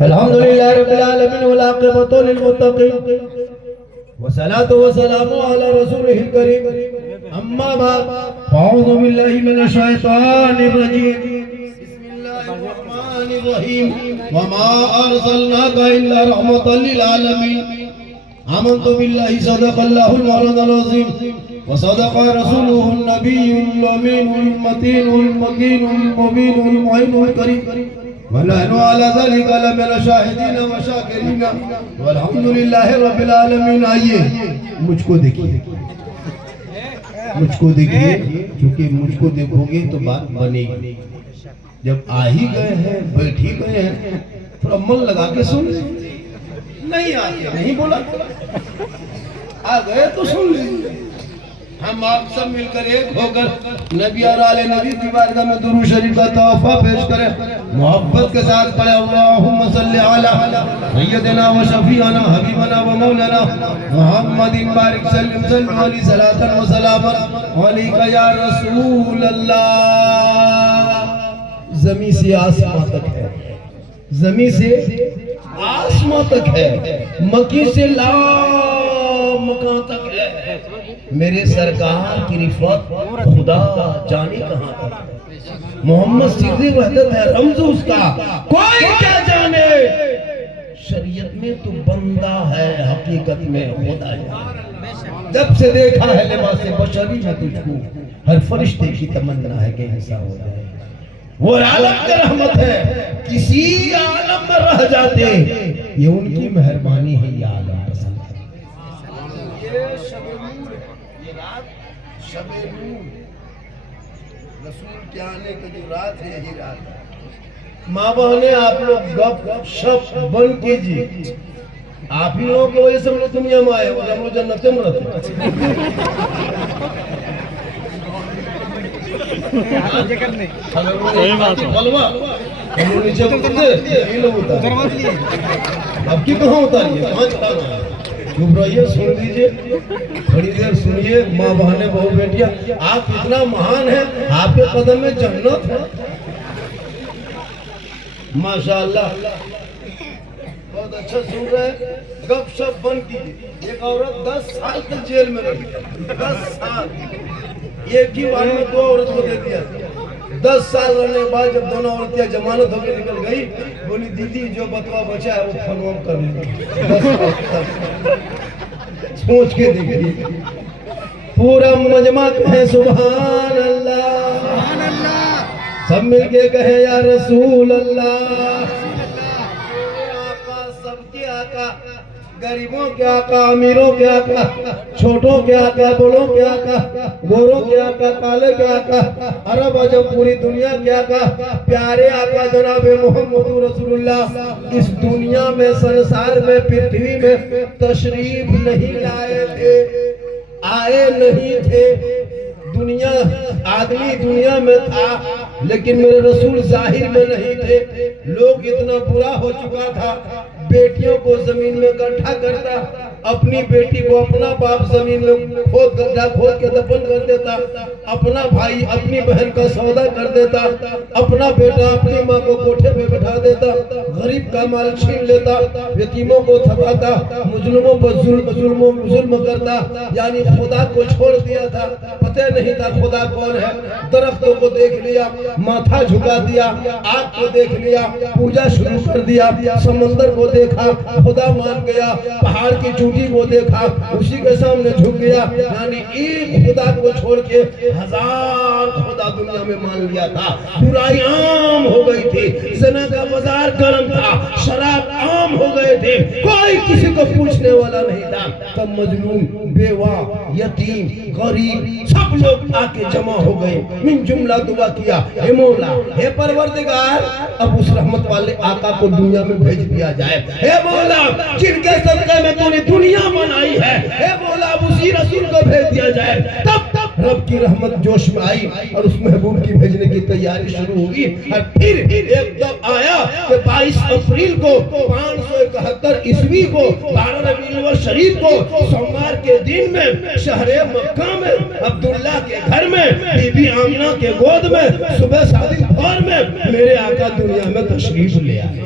अल्हम्दुलिल्लाह रब्बिल आलमीन वल आक़िबतु लिल मुत्तक़ीन वस्सलातु वस्सलामु अला रसूलिहिल करीम अम्मा बाद अऊज़ु बिल्लाहि मिनश शैतानिर रजीम बिस्मिल्लाहिर रहमानिर रहीम वमा अरसलनाका इल्ला रहमतल लिल आलमीन आमन्तु बिल्लाहि सदक़ल्लाहुल मौलानाल अज़ीम वसदक़ रसूलुहुन नबियुल अमीनुल मतीनुल मकीनुल मुबीनुल मुइनुल करीम वनहनु अला ज़ालिका लमिन शाहिदीन व शाकिरीन वल्हम्दुलिल्लाहि रब्बिल आलमीन। आइए मुझको देखिए, मुझको देखिए, क्योंकि मुझको देखोगे तो बात बनेगी। जब आ ही गए हैं, बैठ ही गए हैं, थोड़ा मन लगा के सुन। नहीं आके नहीं बोला, आ गए तो सुन लीजिए। हम आप सब मिलकर एक होकर नबी और आले नबी की बारगाह में दुरूद शरीफ का तोहफा पेश करें। मोहब्बत के साथ पढ़े अल्लाहुम्मा सल्ली अला सय्यदिना व शफीअना हबीबना व मौलाना मुहम्मदिन बारिक सल्लम सल्लु अलैहि सलातन व सलामन अलैका या रसूल अल्लाह। ज़मीन से आसमां तक है, ज़मीन से आसमां तक है, मक्की से ला मकान तक है। मेरे सरकार की रिफत खुदा जाने कहां तक। मोहम्मद सिर्रे वहदत है, रमज़ उसका कोई क्या जाने। शरीयत में तो बंदा है, हकीकत में खुदा है। जब से देखा है लिबास बशरी में तुझको, हर फरिश्ते की तमन्ना है कि ऐसा हो जाए। वो आलम की रहमत है, किसी आलम में रह जाते, ये उनकी मेहरबानी है। ये आलम पसंद है। ये शब-ए नूर, ये रात शब-ए नूर, रसूल के आने की जो रात है, यही रात है। माँ बहने आप लोग गप शप बंद कीजिए। आप ही लोगों की वजह से हम लोग दुनिया में आए, और हम लोग जन्नत में रहते। सही बात है। नीचे अब की कहाँ उतारिए, कहाँ चलाना है? चुप रहिए, सुन लीजिए, थोड़ी देर सुनिए। माँ बहने बहू बेटियां, आप इतना महान हैं, आपके कदम में जन्नत है। माशाअल्लाह, बहुत अच्छा सुन रहे हैं। गप शप बंद कीजिए। एक औरत 10 साल तक जेल में रही, 10 साल। एक ही बार में 2 औरत को दे दिया। 10 साल रहने के बाद जब दोनों औरतें जमानत होकर निकल गई, बोली दीदी जो बतवा बचा है वो फनवम कर लीजिए। सोच के देखिए, पूरा मजमा कहे सुभान अल्लाह, सब मिलके कहे या रसूल अल्लाह। आका सबके आका, गरीबों के आका, अमीरों के आका, छोटों के आका, बड़ों के आका, गोरों के आका, काले के आका, अरब अजम पूरी दुनिया के आका, प्यारे आका जनाब मोहम्मद रसूलुल्लाह इस दुनिया में, संसार में, पृथ्वी में तशरीफ नहीं लाए थे, आए नहीं थे। दुनिया आदमी दुनिया में था, लेकिन मेरे रसूल जाहिर में नहीं थे। लोग इतना बुरा हो चुका था, बेटियों को जमीन में इकट्ठा करता, अपनी बेटी को अपना बाप जमीन में खोद गड्ढा खोद के दफन कर देता, अपना भाई अपनी बहन का सौदा कर देता, अपना बेटा अपनी माँ को कोठे पे बैठा देता, गरीब का माल छीन लेता, यतीमों को थकाता, मुजरिमों पर जुल्म करता। यानी खुदा को छोड़ दिया था, पता नहीं था खुदा कौन है। दरख्तों को देख लिया, माथा झुका दिया, आग को देख लिया, पूजा शुरू कर दिया, समंदर को देखा, खुदा मान गया, पहाड़ की चोटी को देखा, उसी के सामने झुक गया। यानी एक खुदा को छोड़ के 1000 खुदा दुनिया में मान लिया था। बुराई आम हो गई थी, ज़िना का बाजार गर्म था, शराब आम हो गए थे, कोई किसी को पूछने वाला नहीं था। तब मजलूम, बेवा, यतीम, गरीब सब लोग आके जमा हो गए। मिन जुमला दुआ किया, हे मौला, हे परवरदिगार, अब उस रहमत वाले आका को दुनिया में भेज दिया जाए। हे मौला, जिनके सदक़े में तूने दुनिया बनाई है, हे मौला, उसी रसूल को भेज दिया जाए। तब रब की रहमत जोश में आई और उस महबूब की भेजने की तैयारी शुरू हुई। और फिर एकदम आया कि 22 अप्रैल को 500 1571 ईस्वी को 12 रबीउल शरीफ को सोमवार के दिन में शहरे मक्का में अब्दुल्ला के घर में बीबी आमिना के गोद में सुबह शादी भोर में मेरे आका दुनिया में तशरीफ ले आए।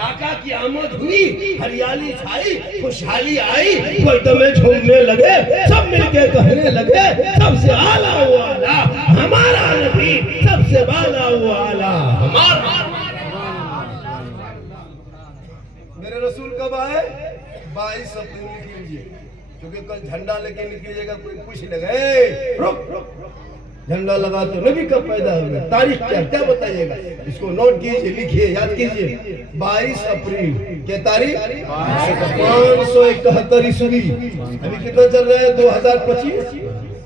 आका की आमद हुई, हरियाली छाई, खुशहाली आई, कोई दमे झूमने लगे, सब मिलके कहने लगे सबसे आला वो आला हमारा नबी, सबसे बाला वो आला हमारा। मेरे रसूल कब आए? 22 अप्रैल लिख लीजिए, क्योंकि कल झंडा लेके निकलिएगा, कोई पूछ लगे रुक झंडा लगा तो नबी कब पैदा हुए, तारीख क्या बताइएगा? इसको नोट कीजिए, लिखिए, याद कीजिए। 22 अप्रैल क्या तारीख? 571 ईस्वी। अभी कितना चल रहा है? 2025।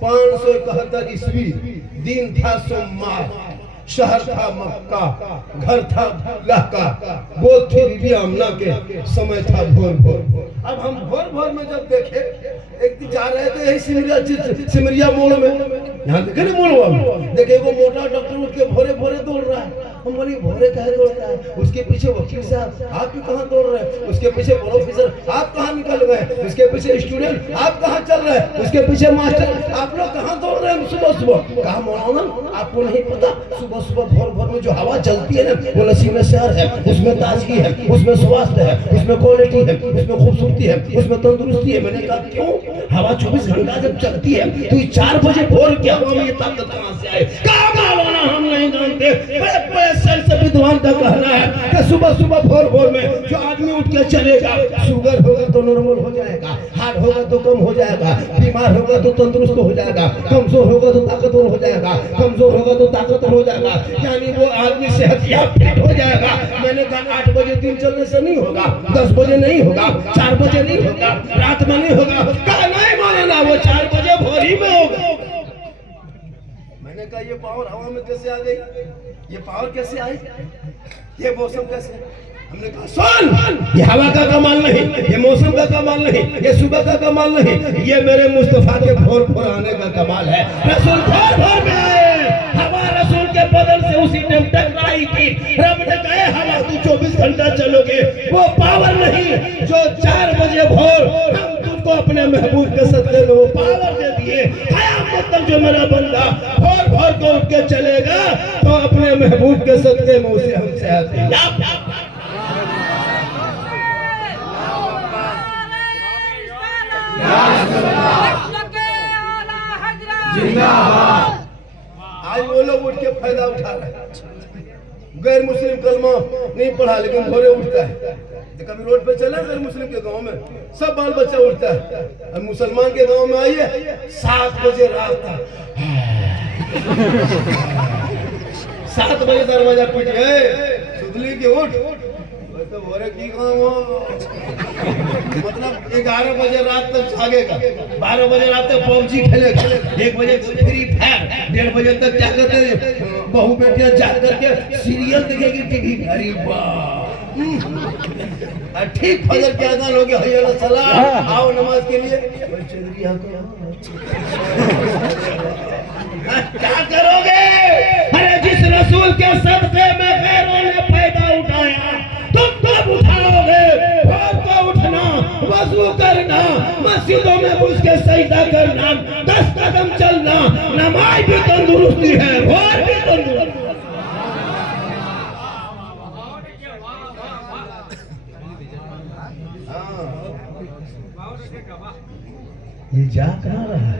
571 ईस्वी। दिन था सोमवार, शहर था मक्का, घर था अब्दुल्ला का, गोद थी बीबी आमिना के, समय था भोर भोर। अब हम भोर भोर में जब देखे, एक दिन जा रहे थे यही सिमरिया मोड़ में, यहाँ देखे ना मोड़वा में, देखे वो मोटा डॉक्टर उठ के भोरे भोरे दौड़ रहा है। हम बोले भोरे कहे दौड़ता है? उसके पीछे वकील साहब, आप भी कहाँ दौड़ रहे हैं? उसके पीछे प्रोफेसर, आप कहाँ निकल गए? उसके पीछे स्टूडेंट, आप कहाँ चल रहे हैं? उसके पीछे मास्टर, आप लोग कहाँ दौड़ रहे हैं सुबह सुबह? कहा मौलाना आपको नहीं पता, सुबह सुबह भोर भोर में जो हवा चलती है ना, वो नसीम शहर है, उसमें ताजगी है, उसमें स्वास्थ्य है, उसमें क्वालिटी है, उसमें खूबसूरती है, उसमें तंदुरुस्ती है। मैंने कहा क्यों? हवा 24 घंटा जब चलती है तो 4 बजे भोर की हवा में ये ताकत कहाँ से आए? कहा मौलाना हम नहीं जानते, बड़े से विद्वान का कहना है कि सुबह सुबह भोर भोर में जो आदमी उठ के चलेगा, शुगर होगा तो नॉर्मल हो जाएगा, हार्ट होगा तो कम हो जाएगा, बीमार होगा तो तंदुरुस्त हो जाएगा, कमजोर होगा तो ताकतवर हो जाएगा, कमजोर होगा तो ताकतवर हो जाएगा, यानी वो आदमी सेहतयाब फिट हो जाएगा। मैंने कहा 8 बजे दिन चलने से नहीं होगा, 10 बजे नहीं होगा, 4 बजे नहीं होगा, रात में नहीं होगा। कहा नहीं मौलाना वो 4 बजे भोर ही में होगा। मैंने कहा ये पावर हवा में कैसे आ गई? ये पावर कैसे आई? ये मौसम कैसे? हमने कहा सुन, ये हवा का कमाल नहीं, ये मौसम का कमाल नहीं, ये सुबह का कमाल नहीं, ये मेरे मुस्तफा के भोर भोर आने का कमाल है। रसूल भोर भोर में आए, हवा रसूल के बदन से उसी टाइम टकराई थी। रब ने कहा हवा तू 24 घंटा चलोगे, वो पावर नहीं जो 4 बजे भोर हम तुमको अपने महबूब के सदके में वो पावर दे दिए। कयामत तक जो मेरा बंदा भोर भोर को उठ के चलेगा तो अपने महबूब के सदके में उसे हम सेहत आज वो लोग उठ के फायदा उठा रहे हैं। गैर मुस्लिम कलमा नहीं पढ़ा लेकिन भोरे उठता है। कभी रोड पे चले गैर मुस्लिम के गांव में सब बाल बच्चा उठता है, और मुसलमान के गांव में आइए 7 बजे रात तक 7 बजे दरवाजा पीटे सुधली के उठ तो भोरे की काम हो, मतलब 11 बजे रात तक जागेगा, 12 बजे रात तक पबजी खेलेगा, 1 बजे फ्री फायर, 1:30 बजे तक क्या करते हैं बहू बेटियां जाग करके सीरियल देखेगी टीवी। अरे वाह, ठीक फजर के अज़ान हो गया, हैया सलाम, आओ नमाज के लिए। क्या करोगे? अरे जिस रसूल के सदके में गैरों ने फायदा उठाया तुम कब उठाओगे? भोर को उठना, वजू करना, मस्जिदों में घुस के सजदा करना, 10 कदम चलना, नमाज भी तंदुरुस्ती है, भोर भी तंदुरुस्ती। ये जा कहाँ रहा है?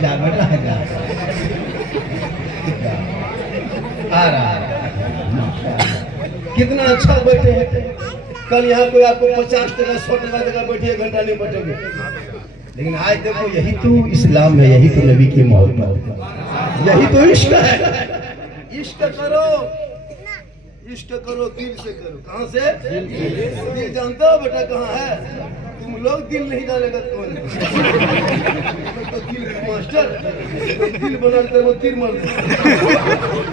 जा बेटा है जा आ रहा है। कितना अच्छा बैठे हैं। कल यहाँ कोई आपको 50 टका 100 टका देगा, बैठिए 1 घंटा नहीं बैठोगे। लेकिन आज देखो यही तो इस्लाम है, यही तो नबी की मोहब्बत, यही तो इश्क है। इश्क करो, इश्क करो, दिल से करो। कहाँ से? दिल जानते हो बेटा कहाँ है? तुम लोग दिल नहीं डालेगा कौन? तो दिल का मास्टर, दिल बनाते वो तीर मारते,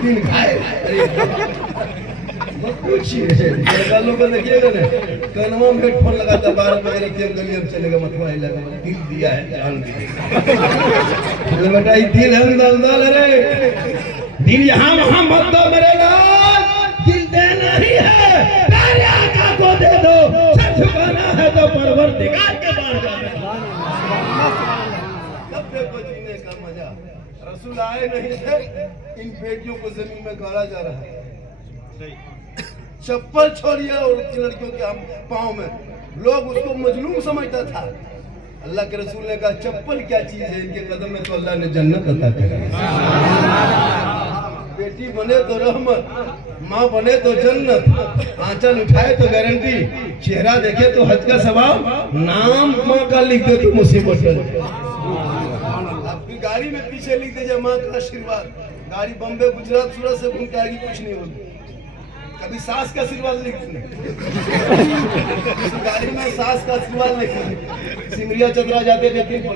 तीन खाए। लोग को देखिएगा ना, कनमा में हेडफोन लगाता, 12 बजे गली में चलेगा, मतवा लगा, दिल दिया है, जान दिया बेटा, दिल है, दिल यहाँ वहाँ मत दो मेरे तो जीने का मजा। रसूल आए नहीं थे, इन बेटियों को जमीन में गाड़ा जा रहा है। चप्पल छोड़िए और लड़कियों के पाँव में, लोग उसको मजलूम समझता था। अल्लाह के रसूल ने कहा चप्पल क्या चीज है, इनके कदम में तो अल्लाह ने जन्नत अता करी। बेटी बने तो रहमत, माँ बने तो जन्नत, आंचल उठाए तो गारंटी, चेहरा देखे तो हज का सवाब, नाम माँ का लिख दे तो मुसीबत। आपकी गाड़ी में पीछे लिख दीजिए माँ का आशीर्वाद, गाड़ी बम्बे गुजरात सूरत से घूम के आएगी, कुछ नहीं होगी। कभी सास का आशीर्वाद लिख देंगे, गाड़ी में सास का आशीर्वाद लिख देंगे। सिमरिया चतरा जाते थे 3 पल,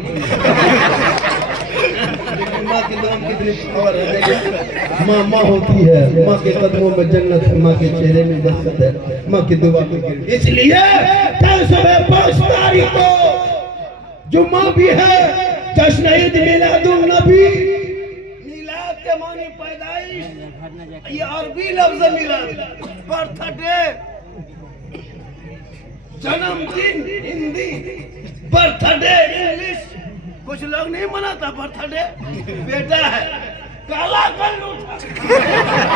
लेकिन माँ की नाम कितनी पावर है। माँ माँ होती है, माँ के कदमों में जन्नत है, माँ के चेहरे में बरकत है, माँ की दुआ में। इसलिए 5 तारीख को जुम्मा भी है, जश्न ईद मिलादुन नबी। मिलाद के मानी पैदाइश, ये अरबी लफ्ज मिलाद, बर्थडे जन्मदिन हिंदी, बर्थडे इंग्लिश। कुछ लोग नहीं मनाता बर्थडे, बेटा है काला कल्लू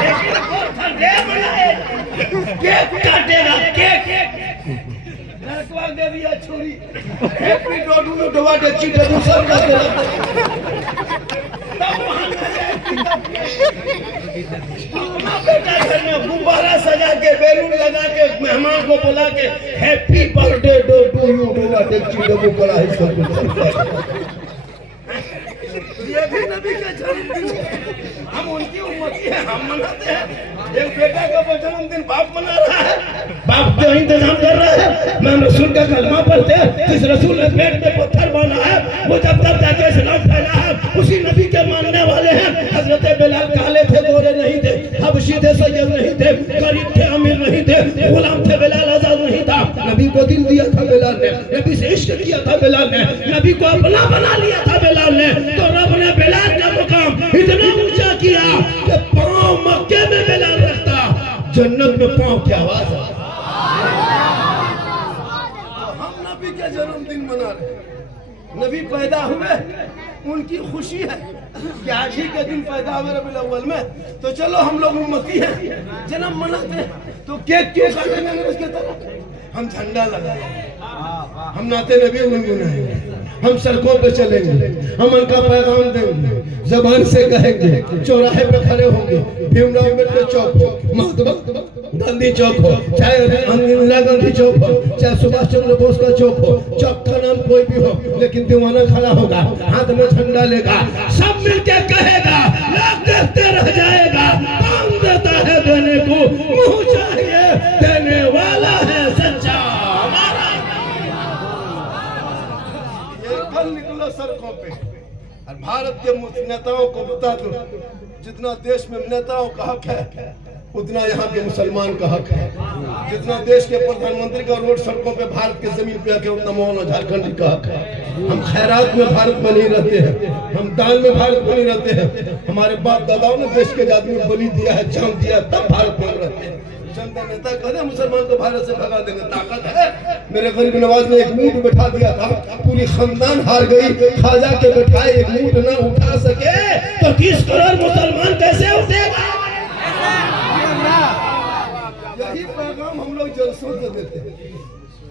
लेकिन बर्थडे मनाएगा, केक काटेगा, केक लड़कवा दे दिया छुरी, हैप्पी डोडू डोवाटे चीटे दूसरा का अपना बेटा घर में गुब्बारा सजा के, बैलून लगा के, मेहमान को बुला के हैप्पी बर्थडे टू यू डोवाटे चीटे को बड़ा ही सब। ये भी नबी का जन्मदिन, हम उनकी उम्मती है, हम मनाते हैं। एक बेटा का जन्मदिन बाप मना रहा है, बाप जो इंतजाम कर रहा है। मैं रसूल का कलमा पढ़ते हैं, जिस रसूल ने पेट में पत्थर बांधा है, वो जब तक जाके इस्लाम फैला है, उसी नबी के मानने वाले हैं। हजरत बिलाल काले थे, गोरे नहीं थे, हबशी थे, सैयद नहीं थे, गरीब थे, अमीर नहीं थे, गुलाम थे, बिलाल आजाद नहीं था। नबी को दिल दिया था बिलाल ने, नबी से इश्क किया था बिलाल ने, नबी को अपना बना लिया था बिलाल ने। तो रब ने बिलाल का मुकाम इतना ऊंचा किया कि पांव मक्के में बिलाल रखता, जन्नत में पांव की आवाज है। हम नबी का जन्मदिन मना रहे, नबी पैदा हुए, उनकी खुशी है कि आज ही के दिन पैदा हुए रबीउल अव्वल में, तो चलो हम लोग उम्मती हैं, जन्म मनाते हैं। तो केक क्यों काटेंगे उसके तरह? हम झंडा लगाएंगे, हम नाते नबी गुनगुनाएंगे, हम सड़कों पे चलेंगे, हम उनका पैगाम देंगे, जबान से कहेंगे, चौराहे पे खड़े होंगे, भीमराव अम्बेडकर चौक हो, महात्मा गांधी चौक हो, चाहे इंदिरा गांधी चौक हो, चाहे सुभाष चंद्र बोस का चौक हो, चौक का नाम कोई भी हो, लेकिन दीवाना खड़ा होगा, हाथ में झंडा लेगा, सब मिलके कहेगा, लोग देखते रह जाएगा, काम देता है देने को, मुंह चाहिए देने वाला है सच्चा हमारा। ये कल निकलो सड़कों पे और भारत के नेताओं को बता दो, जितना देश में नेताओं का हक है उतना यहाँ के मुसलमान का हक है। जितना देश के प्रधानमंत्री का रोड सड़कों पे भारत के जमीन पे आके उतना मौलाना झारखंड का हक है। हम खैरात में भारत में नहीं रहते हैं, हम दान में भारत में नहीं रहते हैं। हमारे बाप दादाओं ने देश के आदमी को बलि दिया है, जान दिया, तब भारत में रहते हैं। जनता नेता कहते मुसलमान को भारत से भगा देंगे, ताकत है। मेरे गरीब नवाज ने एक ऊंट बैठा दिया था, पूरी खानदान हार गई, खाजा के बैठाए एक ऊंट ना उठा सके तो 30 करोड़ मुसलमान कैसे उठेगा? यही पैगाम हम लोग जलसों से देते हैं।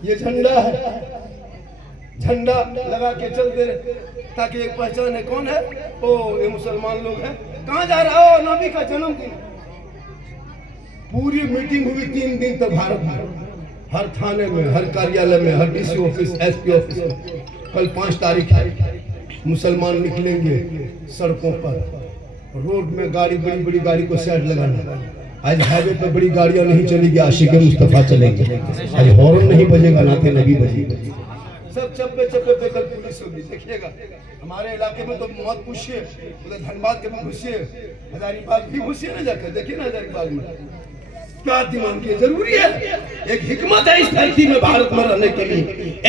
ये झंडा है, झंडा लगा के चलते ताकि एक पहचान है, कौन है? ओ ये मुसलमान लोग हैं। कहाँ जा रहा हो? नबी का जन्मदिन। पूरी मीटिंग हुई 3 दिन तक भारत में, हर थाने में, हर कार्यालय में, हर डीसी ऑफिस, एसपी ऑफिस में। कल 5 तारीख है, मुसलमान निकलेंगे सड़कों पर, रोड में गाड़ी, बड़ी बड़ी गाड़ी को साइड लगाना। आज हाईवे पर बड़ी गाड़ियां नहीं चलेगी, आशिक मुस्तफा चलेंगे। आज हॉर्न नहीं बजेगा, नाते नबी बजेगा। सब चप्पे चप्पे पे कल पुलिस होगी, देखिएगा। हमारे इलाके में तो मत पूछिए, उधर धनबाद के भी घुसिए, हजारीबाग भी घुसिए ना जाकर, देखिए ना हजारीबाग में क्या दिमाग की जरूरी है। एक हिकमत है इस धरती में भारत में रहने के लिए।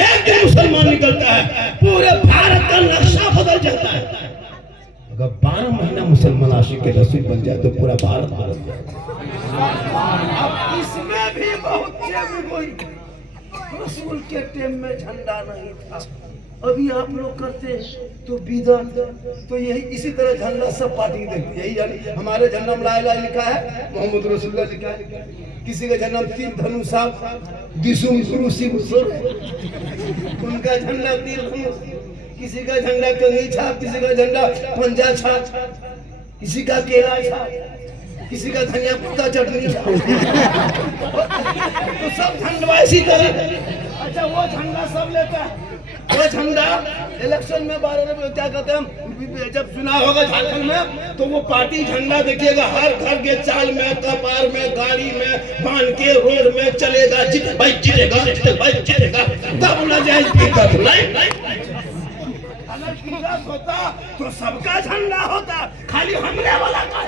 एक दिन मुसलमान निकलता है, पूरे भारत का नक्शा बदल जाता है। अगर 12 महीना मुसलमान आशिक के रसूल बन जाए तो पूरा भारत अब इसमें भी बहुत कोई रसूल के टाइम में झंडा नहीं था, अभी आप लोग करते तो बिदअत, तो यही इसी तरह झंडा सब पार्टी देखती है। यही हमारे झंडा में ला इलाहा लिखा है, मोहम्मद रसूलुल्लाह लिखा है। किसी का झंडा तीर धनुष साहब दिसुम सुरुसी उसुर, उनका झंडा तीर धनुष, किसी का झंडा कंगी छाप, किसी का झंडा पंजा छाप, किसी का केला छाप, किसी का धनिया पत्ता चटनी छाप। तो सब झंडा इसी तरह। अच्छा वो झंडा सब लेता है, वो झंडा इलेक्शन में 12 में क्या कहते हैं, जब चुनाव होगा झारखंड में तो वो पार्टी झंडा देखिएगा हर घर के चाल में, कपार में, गाड़ी में बांध के रोड में चलेगा, जीत भाई जीतेगा, जीत भाई जीतेगा, तब ना जाए दिक्कत नहीं। अगर विकास होता तो सबका झंडा होता, खाली हमले वाला का।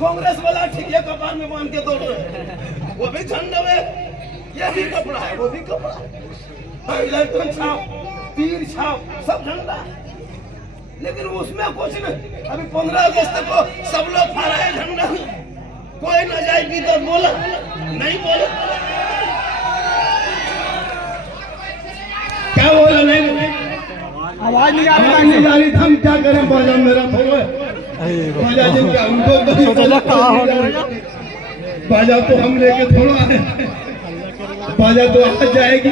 कांग्रेस वाला ठीक है कपार में बांध के दौड़ रहे, वो भी झंडा में, ये भी कपड़ा है, वो भी कपड़ा है, इलेक्ट्रॉन छाप, तीर छाप, सब झंडा। लेकिन उसमें कुछ नहीं। अभी 15 अगस्त को सब लोग फहराए झंडा, कोई न जाए की तो बोला नहीं, बोला क्या बोला नहीं, आवाज नहीं आ रही। हम क्या करें, बाजा मेरा बाजा जिनका उनको बाजा तो हम लेके थोड़ा है, बाजा तो आ जाएगी।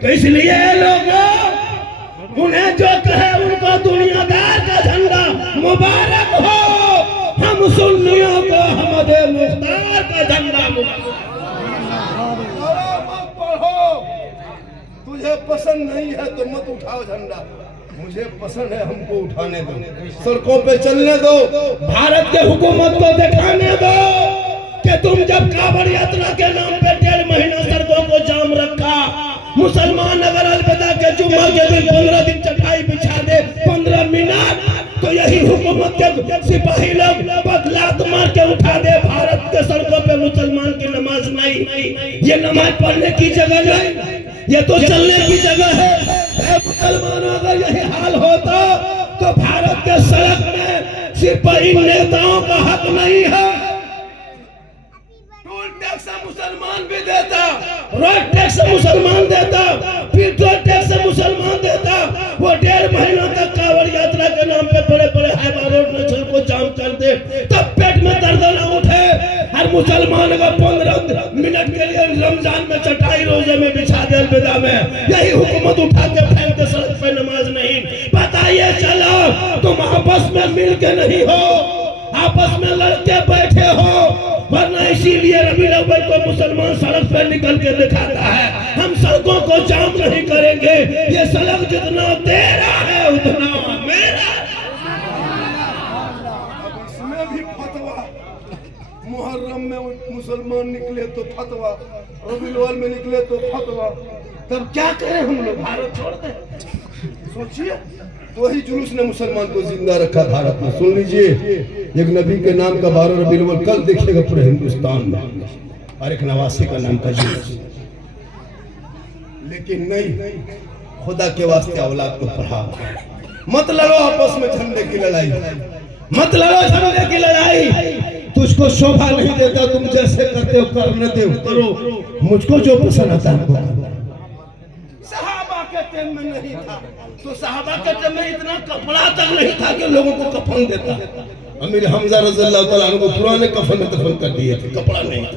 तो इसलिए लोगों उन्हें जो कहे उनको दुनियादार का झंडा मुबारक हो, हम सुन्नियों को हमदे मुख्तार का झंडा मुबारक। मत पढ़ो, तुझे पसंद नहीं है तो मत उठाओ झंडा, मुझे पसंद है, हमको उठाने दो, सड़कों पे चलने दो, भारत के हुकूमत को दिखाने दो कि तुम जब कांवड़ यात्रा के नाम पे 1.5 महीना सड़कों को जाम रखा, मुसलमान अगर अलविदा के जुम्मा के दिन 15 दिन चटाई बिछा दे 15 मिनट, तो यही हुकूमत के सिपाही लोग लात मार के उठा दे भारत के सड़कों पे मुसलमान की नमाज नहीं, ये नमाज पढ़ने की जगह नहीं, ये तो चलने की जगह है। मुसलमानों अगर यही हाल होता तो भारत के सड़क में सिर्फ इन नेताओं का हक नहीं है, टोल टैक्स मुसलमान भी देता, रोड टैक्स मुसलमान देता, पेट्रोल टैक्स मुसलमान देता। वो 1.5 महीना तक कांवड़ यात्रा के नाम पे बड़े बड़े हाईवे रोड में सड़क को जाम कर दे, तब पेट में दर्द न उठे। हर मुसलमान अगर 15 मिनट के लिए रमजान में चटाई रोजे में बिछा दे अलविदा में, यही हुकूमत उठा के फेंक दे सड़क पे नमाज नहीं। बताइए चलो, तुम आपस में मिल के नहीं हो, आपस में लड़के बैठे हो, वरना इसीलिए रबीउल अव्वल को मुसलमान सड़क पर निकल के दिखाता है, हम सड़कों को जाम नहीं करेंगे, ये सड़क जितना तेरा है उतना मेरा। इसमें भी फतवा, मुहर्रम में मुसलमान निकले तो फतवा, रबीउल अव्वल में निकले तो फतवा, तब क्या करें हम लोग, भारत छोड़ दें? सोचिए, तो वही जुलूस ने मुसलमान को जिंदा रखा भारत में। सुन लीजिए, एक नबी के नाम का 12 रबीउल अव्वल कल देखिएगा पूरे हिंदुस्तान में, और एक नवासी का नाम का जुलूस। लेकिन नहीं, खुदा के वास्ते औलाद को पढ़ा, मत लड़ो आपस में झंडे की लड़ाई, मत लड़ो झंडे की लड़ाई, तुझको शोभा नहीं देता, तुम जैसे करते हो करने दो, करो, मुझको जो पसंद आता है। सहाबा के टाइम में नहीं था, तो सहाबा के टाइम में इतना कपड़ा तक नहीं था कि लोगों को कफन देता। अमीर हमजा रज़ियल्लाहु ताला अन्हु को पुराने कफन में दफन कर दिए थे, कपड़ा नहीं था।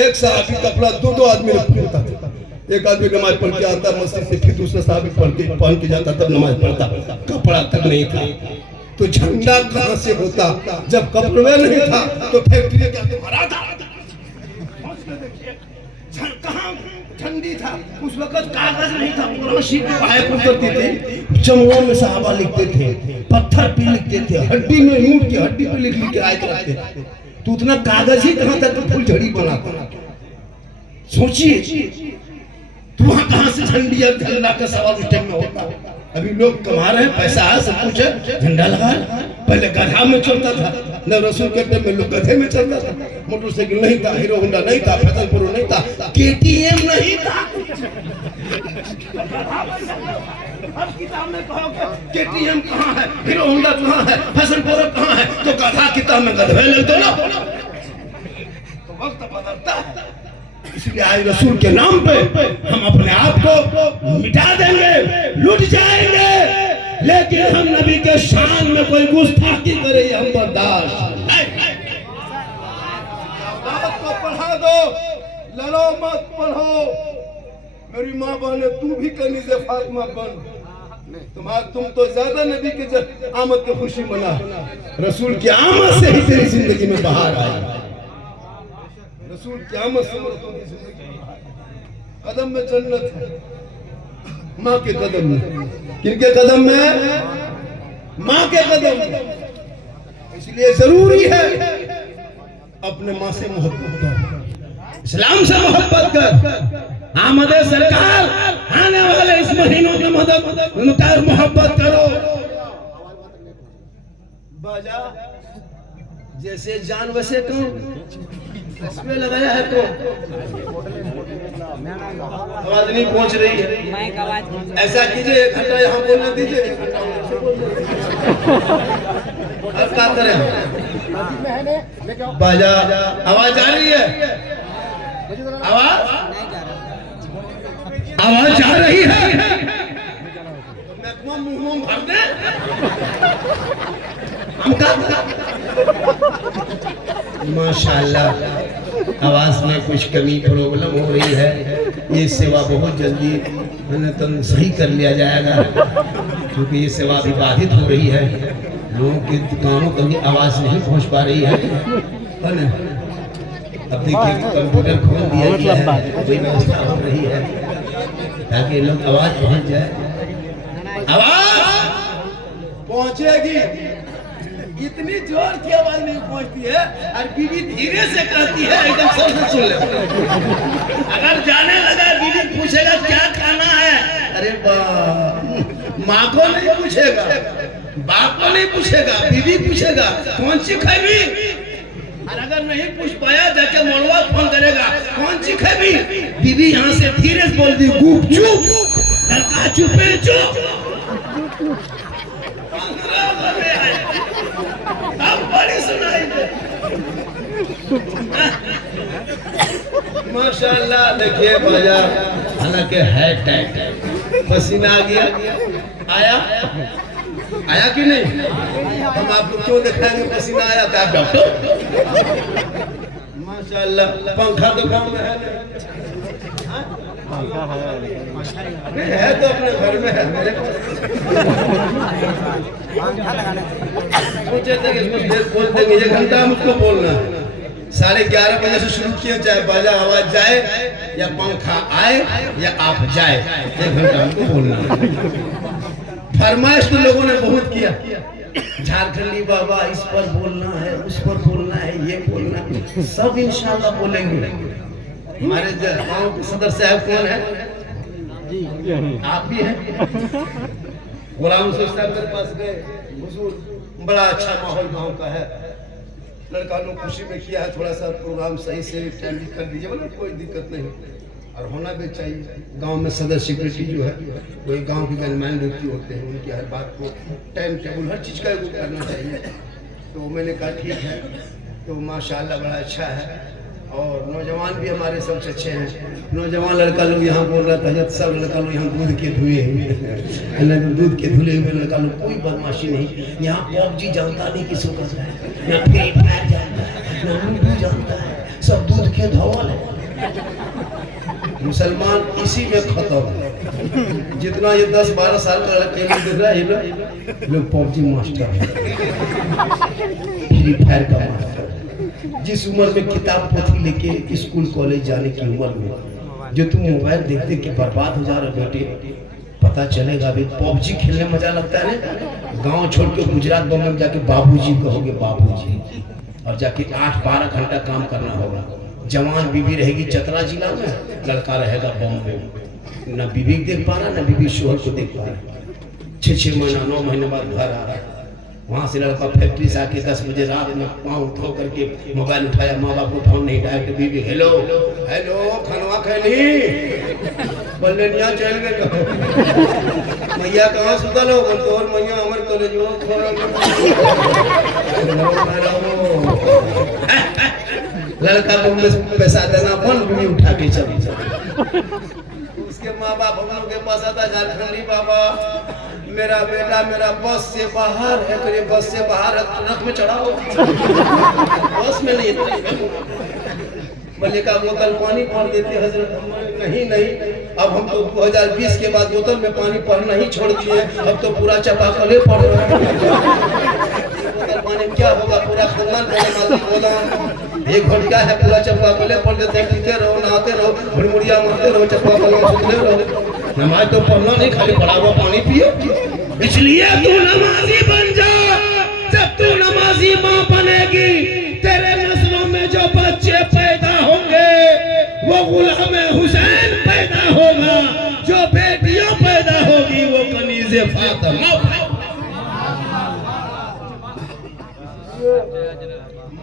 एक सहाबी कपड़ा दो आदमी पहनता था, एक आदमी नमाज पढ़ के आता मस्जिद से, फिर दूसरा सहाबी पहन के जाता, तब नमाज पढ़ता, कपड़ा तक नहीं था। तो झंडा कहां से होता, जब कपड़े नहीं था तो फैक्ट्री क्या भरा था, कहां ठंडी था, उस वक्त कागज नहीं था, पुराना शीट पाया करती थी, चमड़ों में सहाबा लिखते थे, पत्थर पे लिखते थे, हड्डी में ऊंट की हड्डी पे लिख के आए करते थे, तो उतना कागज ही कहां तक फूल झड़ी बनाता। सोचिए, तो वहां कहां से झंडिया झंडा का सवाल उस टाइम में होता। अभी लोग कमा रहे हैं, पैसा है, सब कुछ है, झंडा लगा। पहले गधा में चलता था, न रसूल के टाइम में लोग गधे में चलता था, मोटरसाइकिल नहीं था, हीरो होंडा नहीं था, फैशन प्रो नहीं था, केटीएम नहीं था। अब किताब में कहोगे केटीएम कहाँ है, हीरो होंडा कहाँ है, फैशन प्रो कहाँ है, तो गधा किताब में गधे ले दो ना। तो वक्त बदलता है, इसलिए आज रसूल के नाम पे हम अपने आप को मिटा देंगे, लुट जाएंगे, लेकिन हम नबी के शान में कोई गुस्ताखी करे हम बर्दाश्त को पढ़ा दो, लड़ो मत, पढ़ो। मेरी माँ बहने तू भी कनीज़े फातिमा बन, तुम तो ज्यादा नबी के आमद की खुशी मना, रसूल की आमद से ही तेरी जिंदगी में बहार आई, रसूल की आमद से कदम में जन्नत है, माँ के कदम में। किनके कदम में? माँ के कदम में। इसलिए जरूरी है अपने माँ से मोहब्बत कर, इस्लाम से मोहब्बत कर। आमद सरकार आने वाले इस महीनों की मदद उनका मोहब्बत करो। बाजा जैसे जान वैसे कौन इसमें लगाया है तो आवाज नहीं पहुंच रही है। ऐसा कीजिए, एक घंटा यहाँ बोलने दीजिए, अब क्या करें? बाजा आवाज आ रही है? आवाज आ रही है? मुंह भर दे माशाल्लाह, आवाज में कुछ कमी प्रॉब्लम हो रही है। ये सेवा बहुत जल्दी तो सही कर लिया जाएगा, क्योंकि ये सेवा भी बाधित हो रही है, लोगों के दुकानों तक भी आवाज नहीं पहुंच पा रही है। अब देखिए कंप्यूटर खोल दिया गया है, कोई व्यवस्था हो रही है ताकि लोग आवाज पहुंच जाए। आवाज पहुंचेगी, इतनी जोर की आवाज नहीं पहुंचती है, और बीवी धीरे से कहती है एकदम सबसे सुन ले। अगर जाने लगा बीवी पूछेगा क्या खाना है, अरे माँ को नहीं पूछेगा, बाप को नहीं पूछेगा, बीवी पूछेगा कौन सी खाएगी, और अगर नहीं पूछ पाया जाके मोड़वा फोन करेगा कौन सी खाएगी, बीवी यहाँ से धीरे से बोल दी गुप चुप, लड़का चुपे चुप। बड़ी सुनाई माशाल्लाह। देखिए बाजा हालांकि है टाइट, पसीना आ गया, आया कि नहीं? हम आपको क्यों दिखाएंगे पसीना आया था? आप डॉक्टर माशाल्लाह। पंखा तो गाँव में है नहीं है तो अपने घर में है, मेरे सोचे थे कि इसको बोल देंगे, ये घंटा मुझको बोलना है। 11:30 बजे से शुरू किया, चाहे बाजा आवाज जाए या पंखा आए या आप जाए, एक घंटा हमको बोलना है। फरमाइश तो लोगों ने बहुत किया, झारखंडी बाबा इस पर बोलना है, उस पर बोलना है, ये बोलना है, सब इंशाल्लाह बोलेंगे। हमारे गाँव के सदर साहब कौन है? आप भी हैं? गुलाम साहब मेरे पास गए, हुजूर बड़ा अच्छा माहौल गांव का है, लड़का लोग खुशी में किया है, थोड़ा सा प्रोग्राम सही से टाइम कर दीजिए, बोला कोई दिक्कत नहीं, और होना भी चाहिए। गांव में सदर सेक्रेटरी जो है वही गांव के गणमान्य व्यक्ति होते हैं, उनकी हर बात को टाइम टेबल हर चीज़ का करना चाहिए। तो मैंने कहा ठीक है, तो माशाल्लाह बड़ा अच्छा है, और नौजवान भी हमारे सबसे अच्छे हैं। नौजवान लड़का लोग यहाँ बोल रहा था, सब लड़का लोग यहाँ दूध के धुए हुए, दूध के धुले हुए लड़का लोग, कोई बदमाशी नहीं। यहाँ पबजी जानता नहीं किसको करता है, ना फ्री फायर जानता है, ना लूडो जानता है, सब दूध के धवल है। मुसलमान इसी में खत्म। जितना ये 10-12 साल का लड़का दिख रहा है, लोग पबजी मास्टर है, फ्री फायर का मास्टर। जिस उम्र में किताब पोथी लेके स्कूल कॉलेज जाने की उम्र में जो तुम मोबाइल देखते कि बर्बाद हो जा रहे बेटे, पता चलेगा अभी पबजी खेलने मजा लगता है ना। गांव छोड़ के गुजरात बम्बई में जाके बाबूजी कहोगे, बाबूजी, और जाके 8-12 घंटा काम करना होगा। जवान बीवी रहेगी चतरा जिला में, लड़का रहेगा बॉम्बे में, न बीवी देख पा रहा न बीवी शोहर को देख पा रहा। 6-6 महीना 9 महीने बाद घर आ रहा है, वहाँ से लड़का फैक्ट्री से आके 10 बजे रात में पाँव धो करके मोबाइल उठाया, माँ बाप को फोन नहीं, डायरेक्ट बीवी हेलो हेलो खनवा खैली बल्लेनिया चल गए, मैया कहाँ सुतल हो? तोर मैया हमर कॉलेजो लड़का को पैसा देना बंद भी उठा के चली जाए। उसके माँ बाप हम लोग के पास आता, झारखंडी बाबा मेरा बेटा मेरा बस से बाहर है, तो ये बस से बाहर है, ट्रक में चढ़ाओ, बस में नहीं। मल्लिका बोतल पानी भर देते हजरत, नहीं नहीं, अब हम तो 2020 के बाद बोतल में पानी भरना ही छोड़ दिए, अब तो पूरा चापाकले पड़ रहा है। बोतल पानी क्या होगा, पूरा खानदान बोला एक घंटा है, पूरा चापाकले पड़ देते हैं, पीते रहो, नहाते रहो, भुड़मुड़िया मारते रहो, चापाकले सुनते रहो। नमाज तो पढ़ना नहीं, खाली पड़ा हुआ पानी पियो। इसलिए तू नमाजी बन जा, जब तू नमाजी माँ बनेगी, तेरे नस्लों में जो बच्चे पैदा होंगे वो गुलाम हुसैन पैदा होगा, जो बेटियां पैदा होगी वो कनीज़े फातिमा।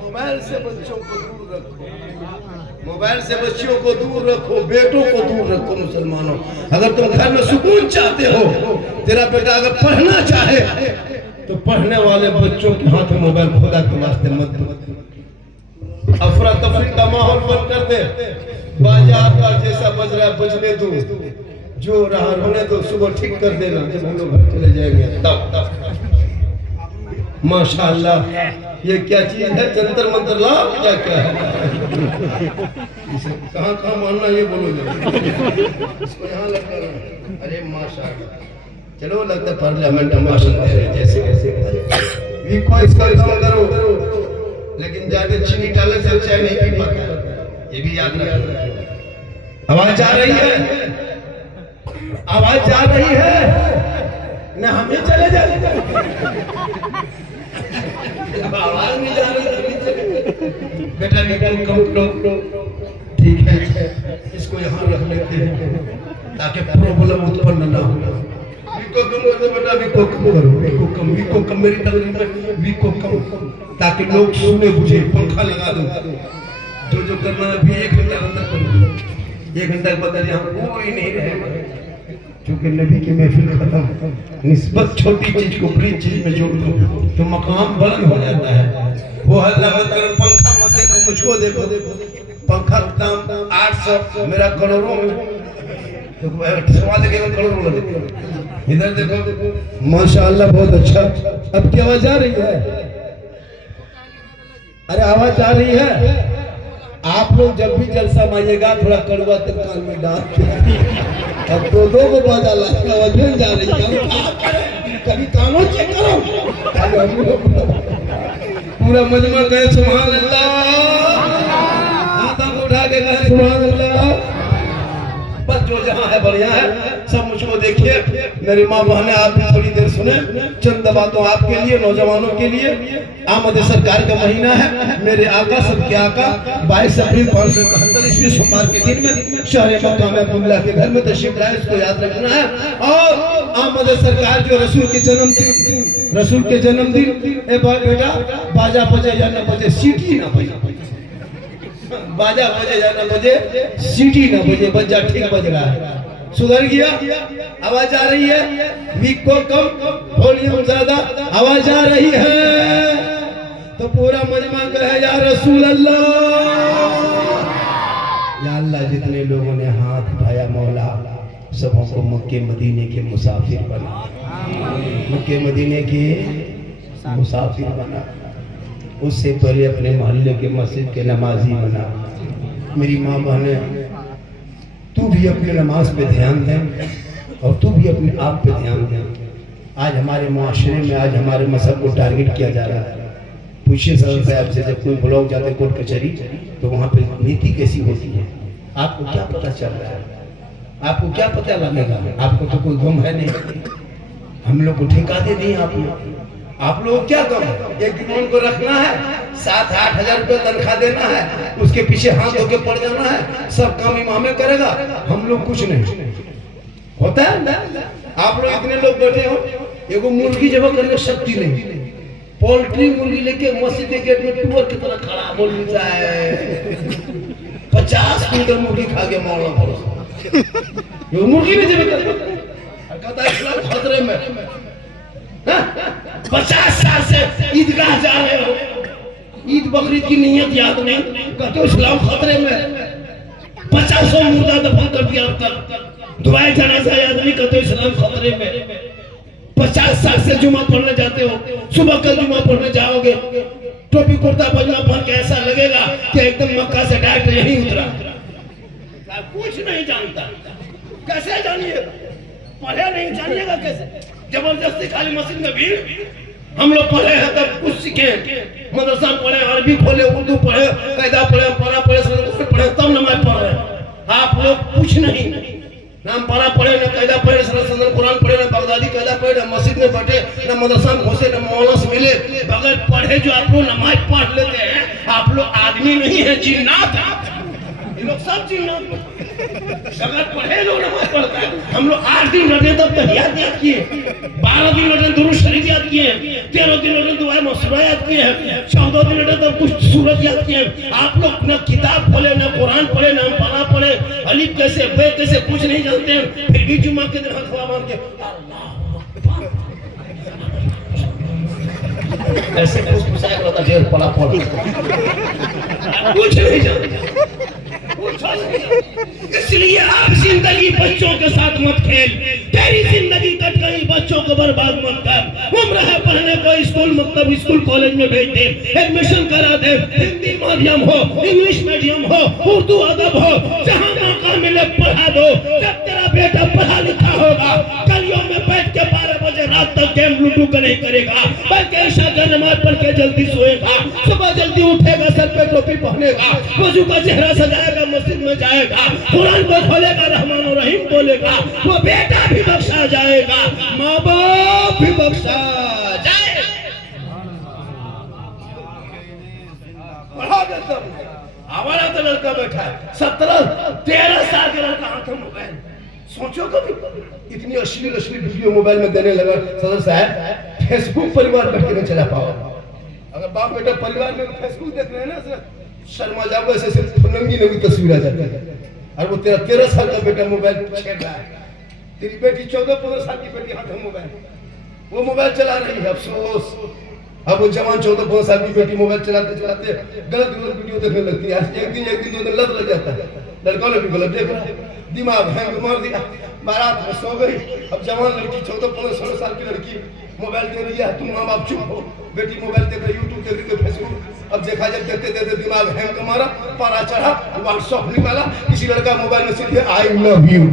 मोबाइल से बच्चों को दूर रखो, मोबाइल से बच्चियों को दूर रखो, बेटों को दूर रखो। मुसलमानों, अगर तुम घर में सुकून चाहते हो, तेरा बेटा अगर पढ़ना चाहे तो पढ़ने वाले बच्चों के हाथ में मोबाइल खुदा के वास्ते मत दो। अफरा तफरी का माहौल बंद कर दे, बाजार का जैसा बज रहा है बजने दो, जो रहा रोने दो, सुबह ठीक कर देना जब हम लोग घर चले जाएंगे तब। माशाअल्लाह, ये क्या चीज है, जंतर मंतर ला क्या क्या है, कहाँ कहाँ मानना ये बोलो इसको यहाँ लगता है। अरे माशाअल्लाह, चलो लगता पार्लियामेंट माशाअल्लाह जैसे कैसे भी कोई इसका काम करो, लेकिन ज्यादा चीनी डालने से चाय नहीं पी पाता, ये भी याद रखना। आवाज आ रही है, आवाज जा रही है ना, हमें चले जाए, आवाज नहीं जा रही। बेटा बेटा कम करो, ठीक है, इसको यहाँ रख लेते हैं ताकि प्रॉब्लम उत्पन्न ना हो। विको कम कर दो बेटा, विको कम करो, विको कम मेरी तकलीफ में विको कम, ताकि लोग सुने बुझे। पंखा लगा दो, जो करना है भी 1 घंटा अंदर करो, 1 घंटा के बाद यहाँ कोई नहीं रहेगा, क्योंकि नबी की महफिल खत्म। निस्बत छोटी चीज को बड़ी चीज में जोड़ दो तो मकाम बुलंद हो जाता है। वो हल्ला मत करो, पंखा मत देखो, मुझको देखो, पंखा का दाम 800, मेरा करोड़ों में, तो सवाल देखेगा करोड़ों में। इधर देखो, माशाअल्लाह बहुत अच्छा। अब क्या आवाज आ रही है? अरे आवाज आ रही है। आप लोग जब भी जलसा मारिएगा थोड़ा कड़वा तेल कान में डाल, अब दो को बाजा लाएगा, वजन जा रही है, कभी कानों चेक करो। पूरा मजमा कहे सुभान अल्लाह, हाथों को उठा के कहे सुभान अल्लाह। बस जो जहाँ है बढ़िया है, सब मुझको देखिए। मेरी माँ बहने, आप भी थोड़ी देर सुने, चंद बातों आपके लिए, नौजवानों के लिए। आमद सरकार का महीना है, मेरे आका सबके आका 22 अप्रैल 571 ईस्वी सोमवार के दिन में शहर मक्का में अब्दुल्लाह के घर में तशरीफ लाए, इसको याद रखना है। और आमद सरकार जो रसूल के जन्मदिन, ए बेटा बाजा बजे या न बजे, सीटी ना बजे, बाजा बजे या न बजे, सीटी ना बजे, बजा ठीक बज रहा है, सुधर गया। आवाज आ रही है, वीको कम, वॉल्यूम ज्यादा, आवाज आ रही है तो पूरा मजमा कहे या रसूल अल्लाह। या अल्लाह, जितने लोगों ने हाथ उठाया मौला सबों को मक्के मदीने के मुसाफिर बना, मक्के मदीने के मुसाफिर बना। उससे पहले अपने मोहल्ले के मस्जिद के नमाजी बना। मेरी माँ बहने, तू भी अपने नमाज पे ध्यान दे और तू भी अपने आप पे ध्यान दे। आज हमारे मुआशरे में, आज हमारे मजहब को टारगेट किया जा रहा है। पूछिए सर साहब से, जब कोई ब्लॉक जाते कोर्ट कचहरी तो वहाँ पे नीति कैसी होती है, आपको क्या पता चल रहा है? आपको क्या पता लगेगा? आपको तो कोई गम है नहीं, हम लोग को ठेका दे नहीं। आप लोग क्या गम है? एक दिन को रखना है, 7-8 हजार रुपये तनख्वाह देना है, उसके पीछे हाथ धो के पड़ जाना है, सब काम इमामे करेगा, हम लोग कुछ नहीं होता है। आप लोग इतने लोग बैठे हो, एगो मुर्गी जब करने शक्ति नहीं, पोल्ट्री मुर्गी लेके मस्जिद के गेट में टूअर की तरह खड़ा बोल जाए, 50 क्विंटल मुर्गी खा के मौला भरोसा, ये मुर्गी में जब कहता है इस्लाम खतरे में। 50 साल से ईदगाह जा रहे हो, ईद बकरीद की नीयत याद नहीं, कहते हो इस्लाम खतरे में, 50 मुर्दा दफन कर दिया अब तक, दुआए जनाजा याद नहीं, कहते हो इस्लाम खतरे में। 50 साल से जुमा पढ़ने जाते हो, सुबह कल जुमा पढ़ने जाओगे, टोपी कुर्ता पजामा पहन के ऐसा लगेगा कि एकदम मक्का से डायरेक्ट यहीं उतरा, कुछ नहीं जानता, कैसे जानिएगा, पढ़े नहीं जानिएगा कैसे, जबरदस्ती खाली मस्जिद में भीड़। हम लोग पढ़े हैं तब कुछ सीखे, मदरसा पढ़े, अरबी खोले, उर्दू पढ़े, कायदा पढ़े, पारा पढ़े, संस्कृत पढ़े, तब नमाज पढ़ रहे हैं। आप लोग कुछ नहीं, नाम पारा पढ़े, न कायदा पढ़े, संस्कृत कुरान पढ़े, न बगदादी कायदा पढ़े, न मस्जिद में बैठे, न मदरसा में घुसे, न मौलाना से मिले, बगैर पढ़े जो आप लोग नमाज पढ़ लेते हैं, आप लोग आदमी नहीं है, जिन्नात है। ये लोग सब जिन्नात, अगर पढ़े लोग नमाज पढ़ता है। हम लोग 8 दिन रटे तब तहियात याद किए, 12 दिन रटे दुरूद शरीफ याद किए, 13 दिन रटे दुआए मशरूआ याद किए, 14 दिन रटे तब कुछ सूरत याद किए। आप लोग न किताब खोले, न कुरान पढ़े, न पारा पढ़े, अलिफ कैसे बे कैसे कुछ नहीं जानते हैं, फिर भी जुम्मा के दिन हाथ बांध के ऐसे ढेर पड़ा कुछ नहीं जानते। इसलिए आप जिंदगी बच्चों के साथ मत खेल, तेरी जिंदगी कट गई, बच्चों को बर्बाद मत कर। उम्र है पढ़ने को, स्कूल मकतब स्कूल कॉलेज में भेज दे, एडमिशन करा दे, हिंदी माध्यम हो, इंग्लिश मीडियम हो, उर्दू अदब हो, जहाँ मौका मिले पढ़ा दो। जब तेरा बेटा पढ़ा लिखा होगा, गलियों में बैठ के 12 बजे रात तक गेम लूडो का नहीं करेगा, बल्कि ईशा का नमाज पढ़ के जल्दी सोएगा, सुबह जल्दी उठेगा, सर पे टोपी पहनेगा, वजू का चेहरा सजाएगा, मस्जिद में जाएगा, कुरान को खोलेगा, रहमान और रहीम बोलेगा, वो बेटा भी बख्शा जाएगा, माँ बाप भी बख्शा जाएगा। पढ़ा देता हूँ, हमारा तो लड़का बैठा है 17-13 साल का लड़का, हाथ में मोबाइल, सोचो कभी इतनी अश्लील वीडियो मोबाइल में देने लगा। सदर साहब, फेसबुक परिवार बैठ के नहीं चला पाओ। अगर बाप बेटा परिवार में फेसबुक देख रहे हैं ना, शर्मा जाओगे, ऐसे सिर्फ नंगी नंगी तस्वीर आ जाती है। और वो तेरा 13 साल का बेटा मोबाइल छेड़ रहा है, तेरी बेटी 14-15 साल की बेटी हाथ में मोबाइल, वो मोबाइल चला रही है। अफसोस, अब वो जवान 14-15 साल की बेटी मोबाइल चलाते चलाते गलत वीडियो देखने लगती है। एक दिन 2 दिन लत लग जाता है, लड़का ने भी गलत देख रहा है, दिमाग हैंग मार दिया, बारात में सो गई। अब जवान लड़की 14-15-16 साल की लड़की मोबाइल दे रही है, तुम माँ बाप चुप हो, बेटी मोबाइल देख रही, यूट्यूब देख रही, फेसबुक। अब देखा जब देखते देखते दिमाग हैंग मारा, पारा चढ़ा, व्हाट्सएप निकाला, किसी लड़का मोबाइल में सीधे आई लव यू,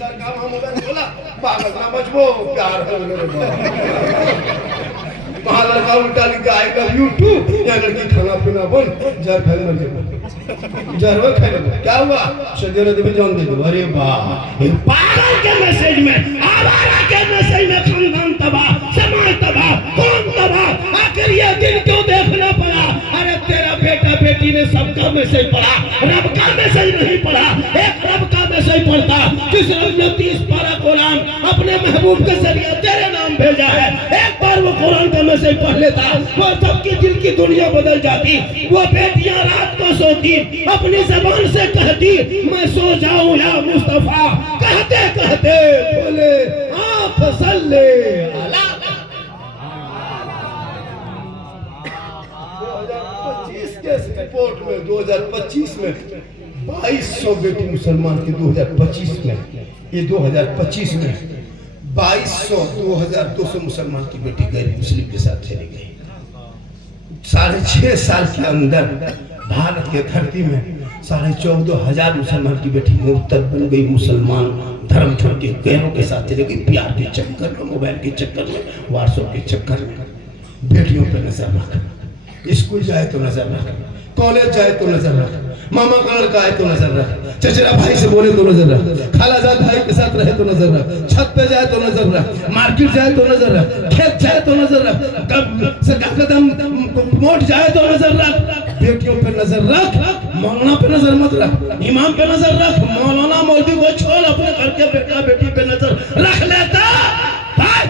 लड़का वहां मोबाइल खोला, पागल ना बचबो, प्यार है मेरे बाप। वहां लड़का उल्टा लिख के आई लव यू टू, या लड़की खाना पीना बोल, जर खाए मर जाए, जरवा खाए क्या हुआ, सजेरा देवी जान दे दो। अरे वाह, पागल के मैसेज में, आवारा के मैसेज में खानदान तबाह, समाज तबाह, कौम तबाह। आखिर ये दिन क्यों देखना पड़ा? अरे तेरा बेटा बेटी ने सबका मैसेज पढ़ा, रब का मैसेज नहीं पढ़ा। एक रब का मैसेज पढ़ता, जिस रब ने 30 पारा कुरान अपने महबूब के जरिए तेरे नाम भेजा है, एक बार वो कुरान का मैसेज पढ़ लेता, वो सबकी दिल की दुनिया बदल जाती। वो बेटियां रात को सोती, अपनी जबान से कहती, मैं सो जाऊं या मुस्तफा, कहते कहते बोले आप सल्ले अला। 2025 के रिपोर्ट में 2025 में 2200 बेटी मुसलमान की 2025 में, ये 2025 में 2200 मुसलमान की बेटी गैर मुस्लिम के साथ चली गई। 6.5 साल के अंदर भारत के धरती में 14,500 मुसलमान की बेटी मुर्तद बन गई, मुसलमान धर्म छोड़ के गैरों के साथ चली गई। प्यार के चक्कर में, मोबाइल के चक्कर में, व्हाट्सएप के चक्कर में। बेटियों पर नजर रख, स्कूल जाए तो नजर रख, कॉलेज जाए तो नजर रख, मामा का लड़का आए तो नजर रख, चचरा भाई से बोले तो नजर रख, खालाजाद भाई के साथ रहे तो नजर रख, छत पे जाए तो नजर रख, मार्केट जाए तो नजर रख, खेत जाए तो नजर रख, कदम मोट जाए तो नजर रख। बेटियों पे नजर रख, मौलाना पे नजर मत रख, इमाम पे नजर रख, मौलाना मौलवी को छोड़, अपने घर के बेटा बेटी पे नजर रख लेता।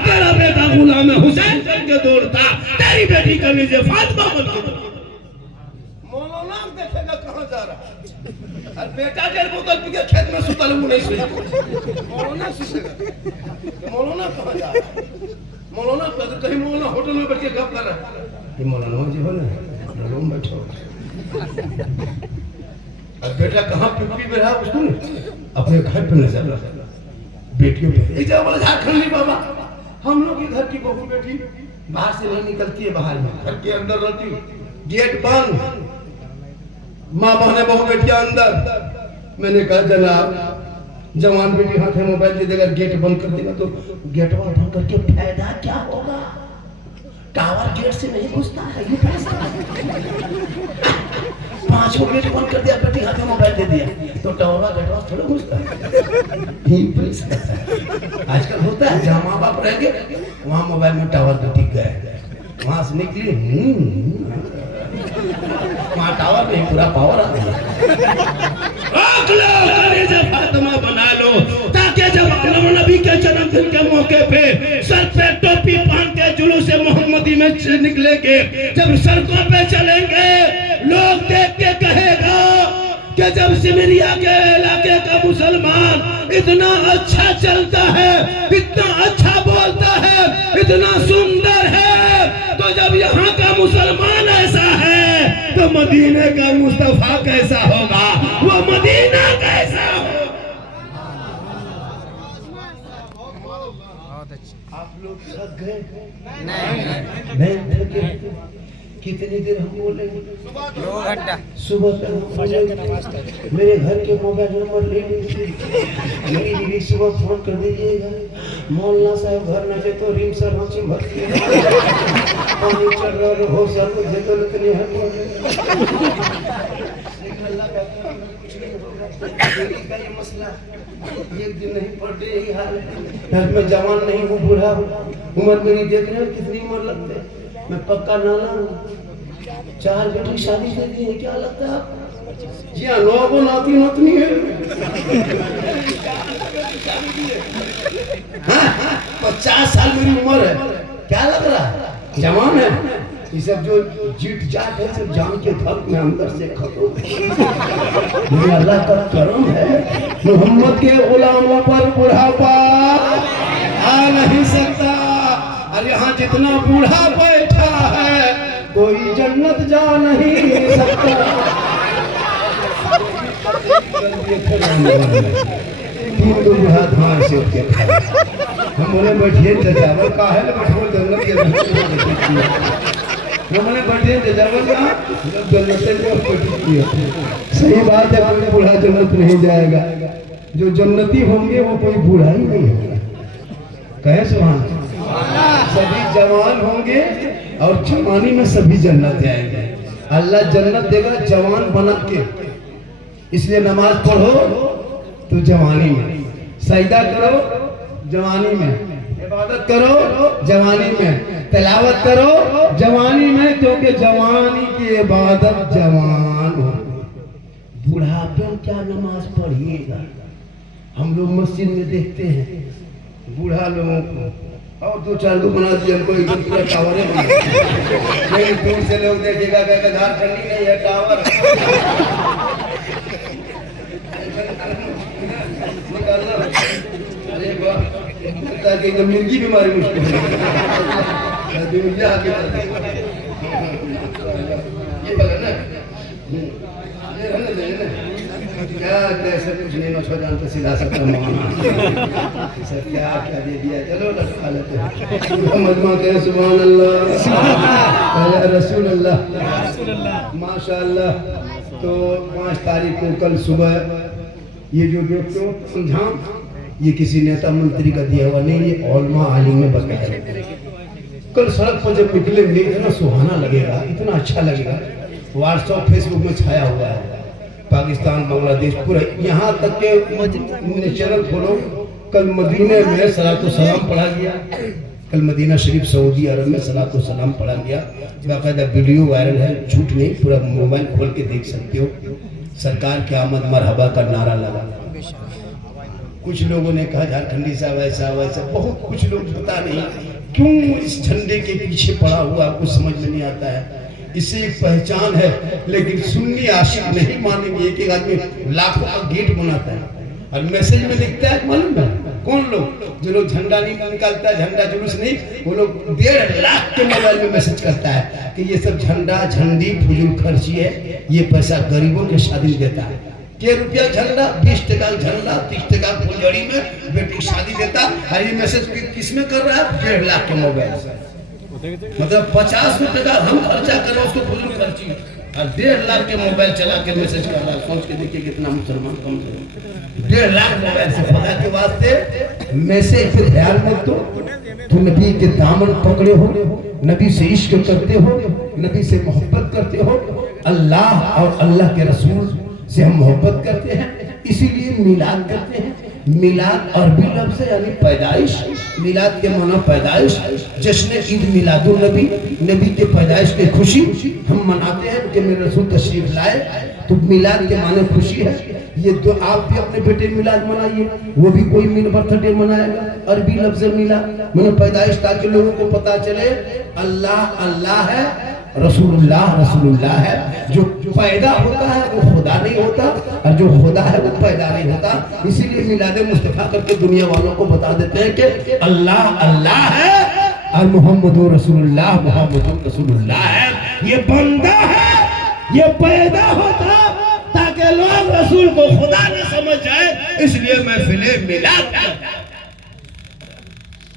तेरा बेटा गुलाम हुसैन के दौड़ता, तेरी बेटी का लीजिए फातिमा बनती। मौलाना देखेगा कहाँ जा रहा है, और बेटा 1.5 बोतल पी के खेत में सुतल वो नहीं सोएगा, मौलाना सोएगा। मौलाना कहाँ जा रहा है? मौलाना कहीं मौलाना होटल में बैठ के गप कर रहा है, ये मौलाना जी हो ना, रूम बैठो। अब बेटा कहाँ पिपी में रहा उसको ना अपने घर पे नजर रहा, बेटियों पे एक जगह बोला झारखंडी बाबा हम लोग के घर की बहू बेटी बाहर से नहीं निकलती है, बाहर में घर के अंदर रहती, गेट बंद, माँ बहने बहू बेटियां अंदर। मैंने कहा जनाब जवान बेटी हाथ में मोबाइल दे देगा, गेट बंद कर देगा तो गेट बंद करके फायदा क्या होगा? टावर गेट से नहीं घुसता है, ये पैसा 5 गेट बंद कर दिया, बेटी हाथ में मोबाइल दे दिया तो टावर गेट थोड़ा घुसता है, यही पैसा आजकल होता है। जहाँ माँ बाप रहेंगे वहाँ मोबाइल में टावर पे टिक गए, वहां से निकली वहाँ टावर नहीं, पूरा पावर आ गया। फातिमा बना लो ताकि जब आलम नबी के जन्मदिन के मौके पे सर पे टोपी पहन के जुलूस मोहम्मदी में निकलेंगे, जब सड़कों पे चलेंगे लोग देख के कहेगा कि जब सिमरिया के इलाके का मुसलमान इतना अच्छा चलता है, इतना अच्छा बोलता है, इतना सुंदर है, तो जब यहाँ का मुसलमान ऐसा है तो मदीने का मुस्तफा कैसा होगा, वो मदीना कैसा होगा। आप लोग थक गए? नहीं थके। कितनी देर हम बोलेंगे? 2 घंटा। सुबह तक मेरे घर के मोबाइल नंबर ले लीजिए, मेरी दीदी सुबह फोन कर दीजिएगा, मौलाना साहब घर न जे तो रिम सर हम भर्ती पानी चल रहा हो सर को देखो इतने है का ये मसला एक दिन नहीं पर डे ही हाल है। मैं जवान नहीं हूँ, बूढ़ा हूँ, उम्र मेरी देख रहे हो कितनी उम्र लगते है, मैं पक्का नाना हूँ, 4 बेटी शादी कर दी है, क्या लगता है आपको? जी हाँ, 9 को नाती नतनी है। 50 साल मेरी उम्र है, क्या लग रहा है? जवान है। ये सब जो जीत जाट है सब जान के धक में अंदर से खत्म। ये अल्लाह का करम है, मोहम्मद के गुलामों पर बुढ़ापा आ नहीं सकता। और यहाँ जितना बूढ़ा बैठा है कोई जन्नत जा नहीं सकता। तीन बूढ़ा धार से उठ के हम बोले बैठिए चावल का है ना, बैठो जन्नत के हमने बैठे जन्नत सही बात है, कोई बूढ़ा जन्नत नहीं जाएगा, जो जन्नती होंगे वो कोई बूढ़ा ही नहीं होगा। कहे सुभान, सभी जवान होंगे और जवानी में सभी जन्नत जाएंगे। अल्लाह जन्नत देगा जवान बना के, इसलिए नमाज पढ़ो तो जवानी में, सजदा करो जवानी में, इबादत करो जवानी में, तिलावत करो जवानी में, क्योंकि जवानी की इबादत जवान हो। बुढ़ापे में क्या नमाज पढ़िएगा? हम लोग मस्जिद में देखते हैं बूढ़ा लोगों को, और 2-4 लोग बना दिए हमको एकदम पूरा टावर है, लेकिन दूर से लोग देखेगा कहेगा झारखंडी नहीं है टावर। अरे वाह, मिर्गी बीमारी मुश्किल है। ये पता ना, ये रहने देंगे ना, क्या कैसे कुछ नहीं मछो जानते, सीधा सत्तर सर क्या क्या दे दिया, चलो खा लेते हैं। मजमा कहे सुभान अल्लाह, रसूल अल्लाह, माशाअल्लाह। तो 5 तारीख को कल सुबह ये जो देखो समझा, ये किसी नेता मंत्री का दिया हुआ नहीं, ये औलमा आलिम में बताया। कल सड़क पर जब निकलेंगे इतना सुहाना लगेगा, इतना अच्छा लगेगा। व्हाट्सएप फेसबुक में छाया हुआ है, पाकिस्तान बांग्लादेश पूरा, यहाँ तक के चैनल खोलो। कल मदीने में सलातो सलाम पढ़ा गया, कल मदीना शरीफ सऊदी अरब में सलातो सलाम पढ़ा गया, बाकायदा वीडियो वायरल है, झूठ नहीं, पूरा मोबाइल खोल के देख सकते हो। सरकार की आमद मरहबा का नारा लगा। कुछ लोगों ने कहा झारखंडी साहब ऐसा वैसा, बहुत कुछ लोग पता नहीं क्यों इस झंडे के पीछे पड़ा हुआ, कुछ समझ में नहीं आता है। इससे एक पहचान है, लेकिन सुन्नी आशिक नहीं मानेंगे। एक आदमी लाखों का गेट बनाता है और मैसेज में लिखता है मालूम है कौन लोग जो लोग झंडा नहीं निकालता, झंडा जुलूस नहीं, वो लोग 1.5 लाख के मोबाइल में मैसेज करता है कि ये सब झंडा झंडी फजूल खर्ची है, ये पैसा गरीबों के शादी देता है। के रुपया झंडा, 20 टका झंडा, 30 टका फुलझड़ी में बेटी की शादी देता, और ये मैसेज किस में कर रहा है? 1.5 लाख के मोबाइल से। मतलब 50 टका हम खर्चा कर रहे हैं उसको फजूल खर्ची, और 1.5 लाख के मोबाइल चला के मैसेज कर रहा है। सोच के देखिए कितना मुसलमान कम है। 1.5 लाख मोबाइल से खुदा के वास्ते मैसेज पे ध्यान मत दो। तुम नबी के दामन पकड़े हो, नबी से इश्क करते हो, नबी से मोहब्बत करते हो, अल्लाह और अल्लाह के रसूल से हम मोहब्बत करते हैं, इसीलिए मिलाद करते हैं। मिलाद अरबी लफ्ज़ से यानी पैदाइश, मिलाद के माना पैदाइश। जश्न ईद मिलादुल नबी, नबी के पैदाइश की खुशी हम मनाते हैं कि मेरे रसूल तशरीफ लाए, तो मिलाद के माने खुशी है। ये तो आप भी अपने बेटे मिलाद मनाइए, वो भी कोई मिल बर्थडे मनाएगा, अरबी लफ्ज़ मिलाद मैंने पैदाइश, ताकि लोगों को पता चले अल्लाह अल्लाह है, रसूलुल्लाह रसूलुल्लाह है। जो पैदा होता है वो खुदा नहीं होता, और जो खुदा है वो पैदा नहीं होता। इसीलिए मिलाद मुस्तफा करके दुनिया वालों को बता देते हैं कि अल्लाह अल्लाह है और मोहम्मद रसूलुल्लाह मोहम्मद रसूलुल्लाह है। ये बंदा है, ये पैदा होता ताकि लोग रसूल को खुदा न समझ जाए, इसलिए महफिले मिलाद।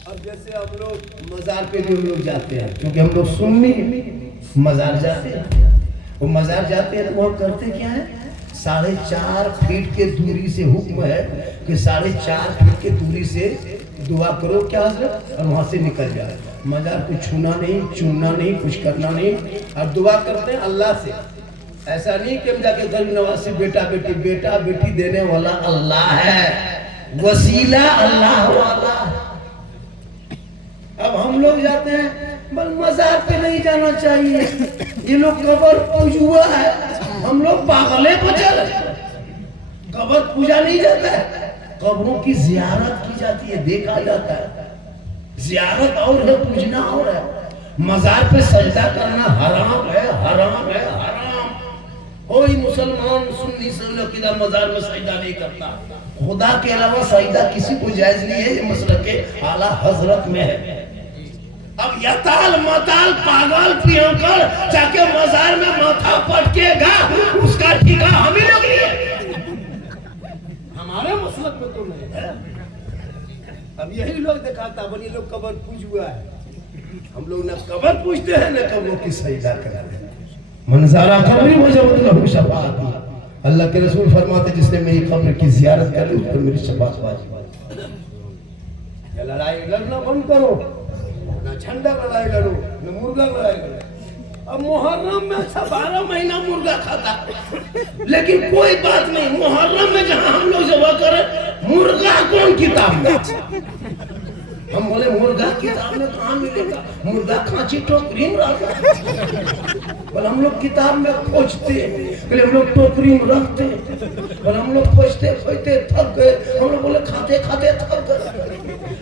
अब जैसे हम लोग मजार पे भी हम लोग जाते हैं, क्योंकि हम लोग सुन्नी मजार जाते हैं, वो मजार जाते हैं तो वहाँ करते क्या है? 4.5 फीट के दूरी से हुक्म है कि 4.5 फीट के दूरी से दुआ करो क्या हजरत, और वहाँ से निकल जाए। मजार को छूना नहीं, चूमना नहीं, कुछ करना नहीं, और दुआ करते हैं अल्लाह से। ऐसा नहीं कि हम जाके गरीब नवाज से बेटा बेटी, बेटा बेटी देने वाला अल्लाह है, वसीला अल्लाह वाला। अब हम लोग जाते हैं, बल मजार पे नहीं जाना चाहिए, ये लोग कब्र पूजा है, हम लोग पागले बचल। कब्र पूजा नहीं जाता है, कब्रों की जियारत की जाती है, देखा जाता है। जियारत और है, पूजना और है। मजार पे सजदा करना हराम है, हराम है, हराम। कोई मुसलमान सुन्नी अकीदा मजार में सजदा नहीं करता, खुदा के अलावा सजदा किसी को जायज नहीं है। ये मसलक के आला हजरत में है। अब यताल मताल पागल प्रियंकर जाके मजार में माथा पटकेगा, उसका ठिका हम ही लोग लिए, हमारे मसलक में तो नहीं है। अब यही लोग दिखाता बनी लोग कब्र पूज हुआ है, हम लोग न कब्र पूजते हैं न कब्रों की सजदा करते हैं। मंजारा कब्री वजह शफाअत, अल्लाह के रसूल फरमाते जिसने मेरी कब्र की जियारत कर ली उस पर मेरी शफाअत वाजिब है। लड़ाई लड़ना बंद करो, ना झंडा लड़ाई लड़ो, न मुर्गा लड़ाई लड़ो। अब मुहर्रम में अच्छा 12 महीना मुर्गा खाता, लेकिन कोई बात नहीं, मुहर्रम में जहां हम लोग जवा करें, मुर्गा कौन किताब में? हम बोले मुर्गा किताब में कहाँ मिलेगा? मुर्गा खांची टोकरी में रहता, बोले हम लोग किताब में खोजते, बोले हम लोग टोकरी में रखते, बोले हम लोग खोजते खोजते थक गए, हम लोग बोले खाते खाते थक गए।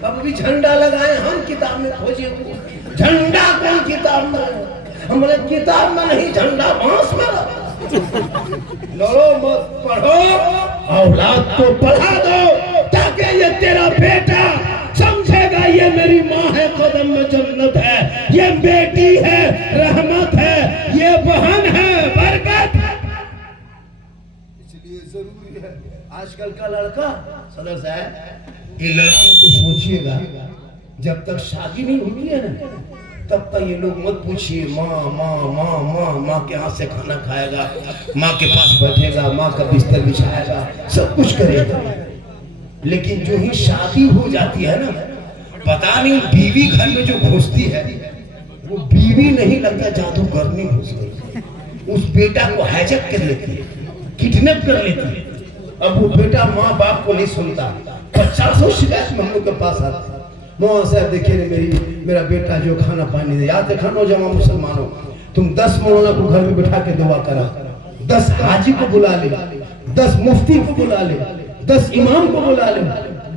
अब भी झंडा लगाए, हम किताब में खोजे, झंडा कौन किताब में? हम बोले किताब में नहीं, झंडा बांस में। लड़ो मत, पढ़ो, औलाद को पढ़ा दो, ताकि ये तेरा बेटा समझेगा ये मेरी माँ है, कदम में जन्नत है, ये बेटी है, रहमत है, ये बहन है, बरकत। इसलिए जरूरी है आजकल का लड़का, सदर साहब, ये लड़कों को सोचिएगा, जब तक शादी नहीं होती है ना, तब तक ये लोग मत पूछिए माँ माँ माँ माँ, माँ के हाथ से खाना खाएगा, माँ के पास बैठेगा, माँ का बिस्तर बिछाएगा, सब कुछ करेगा। लेकिन जो ही शादी हो जाती है ना, पता नहीं बीवी घर में जो घुसती है, वो बीवी नहीं लगता जादूगरनी घुस गई, उस बेटा को हाईजैक कर लेती है, किडनैप कर लेती है। अब वो बेटा माँ बाप को नहीं सुनता, 50 शिकायत हम लोग के पास आती है। मोहन साहब देखिए मेरा बेटा जो खाना पानी दे, याद रखना जमा मुसलमानों, तुम 10 मौलाना को घर में बिठा के दुआ करा, 10 हाजी को बुला ले, 10 मुफ्ती को बुला ले, 10 इमाम को बुला ले,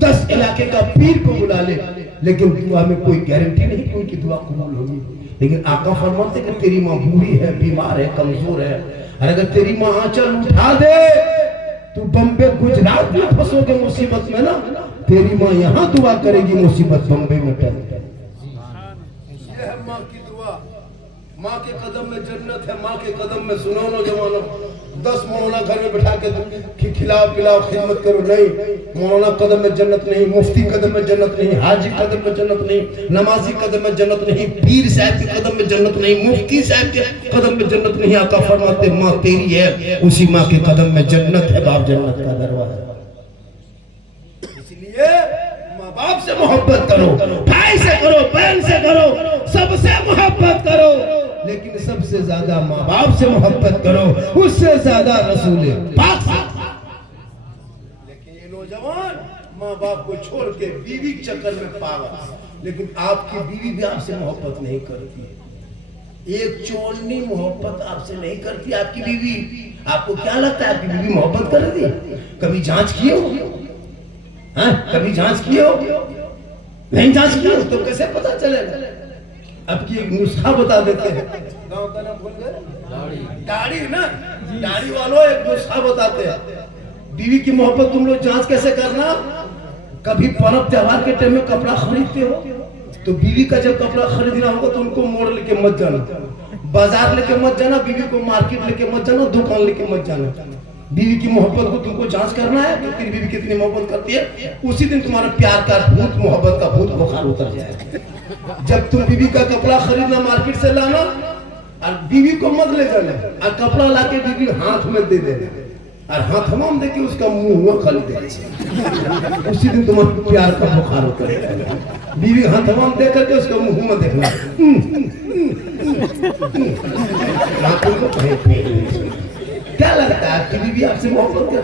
10 इलाके का पीर को बुला ले, लेकिन दुआ में कोई गारंटी नहीं कि उनकी दुआ कबूल होगी। लेकिन आका फरमाते कि तेरी माँ बूढ़ी है, बीमार है, कमजोर है, और अगर तेरी माँ आंचल उठा दे तो बम्बे गुजरात में फंसोगे मुसीबत में ना, तेरी माँ यहाँ दुआ करेगी मुसीबत बम्बई में टल। ये है माँ की दुआ। माँ के कदम में जन्नत है, माँ के कदम में सुनो नौजवानों, 10 मौलाना घर में बैठा के खिलाओ पिलाओ खिदमत करो, नहीं। मौलाना कदम में जन्नत नहीं, मुफ्ती कदम में जन्नत नहीं, हाजी कदम में जन्नत नहीं, नमाजी कदम में जन्नत नहीं, पीर साहब के कदम में जन्नत नहीं, मुफ्ती साहब के कदम में जन्नत नहीं। आका फरमाते माँ तेरी है, उसी माँ के कदम में जन्नत है, बाप जन्नत का दरवाजा। इसलिए माँ बाप से मोहब्बत करो, भाई से करो, बहन से करो, सबसे मोहब्बत करो, लेकिन सबसे ज्यादा माँ बाप से मोहब्बत करो, उससे ज्यादा रसूल पाक से। लेकिन ये नौजवान माँ बाप को छोड़ के बीवी के चक्कर में पागल। लेकिन आपकी बीवी भी आपसे मोहब्बत नहीं करती है, एक चोरनी मोहब्बत आपसे नहीं करती आपकी बीवी। आपको क्या लगता है आपकी बीवी मोहब्बत कर रही है? कभी जांच किए हो? हाँ, कभी जांच किए हो? नहीं जांच किए हो तो कैसे पता चलेगा? अब की एक नुस्खा बता देते हैं। गांव का नाम भूल गए? दाढ़ी ना, दाढ़ी वालों एक नुस्खा बताते हैं। बीवी की मोहब्बत तुम लोग जांच कैसे करना? कभी पर्व त्योहार के टाइम में कपड़ा खरीदते हो तो बीवी का जब कपड़ा खरीदना होगा तो उनको मोड़ लेके मत जाना, बाजार लेके मत जाना, बीवी को मार्केट लेके मत जाना, दुकान लेके मत जाना। बीवी की मोहब्बत को तुमको जांच करना है कि तेरी बीवी कितनी मोहब्बत करती है। उसी दिन तुम्हारा प्यार का भूत, मोहब्बत का भूत बुखार उतर जाएगा। जब तुम बीवी का कपड़ा खरीदना मार्केट से लाना और बीवी को मत ले जाना, और कपड़ा लाके बीवी हाथ में दे देना और हाथ हमाम देके उसका मुंह खाली दे। उसी दिन तुम्हारा प्यार का बुखार उतरेगा। बीवी हाथ हमाम दे करके उसका मुंह में देखना। क्या लगता है आपकी बीवी आपसे मोहब्बत कर?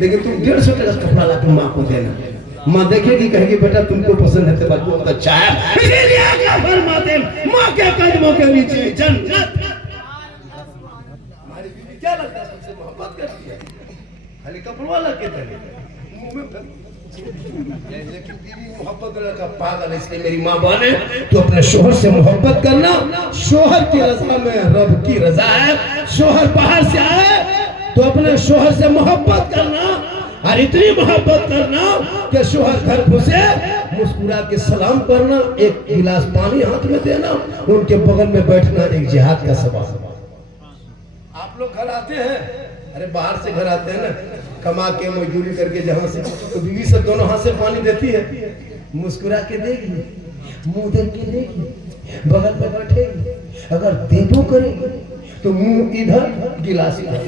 लेकिन तुम 150 का कपड़ा लाके माँ को देना, माँ देखेगी कहेगी बेटा तुमको पसंद है तो बहुत अच्छा है, इसीलिए क्या फरमाते माँ के कदमों के नीचे जन्नत। हमारी बीवी क्या लगता है तुमसे मोहब्बत करती है? खाली कपड़ा लाके देने मुंह में। लेकिन बीवी मोहब्बत का पागल है। इसलिए मेरी माँ बहने तो अपने शोहर से मोहब्बत करना। शोहर की रजा में रब की रजा है। शोहर बाहर से आए तो अपने शोहर से मोहब्बत करना, और इतनी मोहब्बत करना कि शोहर घर घुसे मुस्कुरा के सलाम करना, एक गिलास पानी हाथ में देना, उनके बगल में बैठना, एक जिहाद का सवाब। आप लोग घर आते हैं, अरे बाहर से घर आते हैं ना, कमा के मजदूरी करके जहां से, तो बीवी सब दोनों हाथ से पानी देती है, मुस्कुरा के देगी, मुंह देख के देगी, बगल में बैठेगी। अगर देबो करेगी तो मुंह इधर गिलास इधर।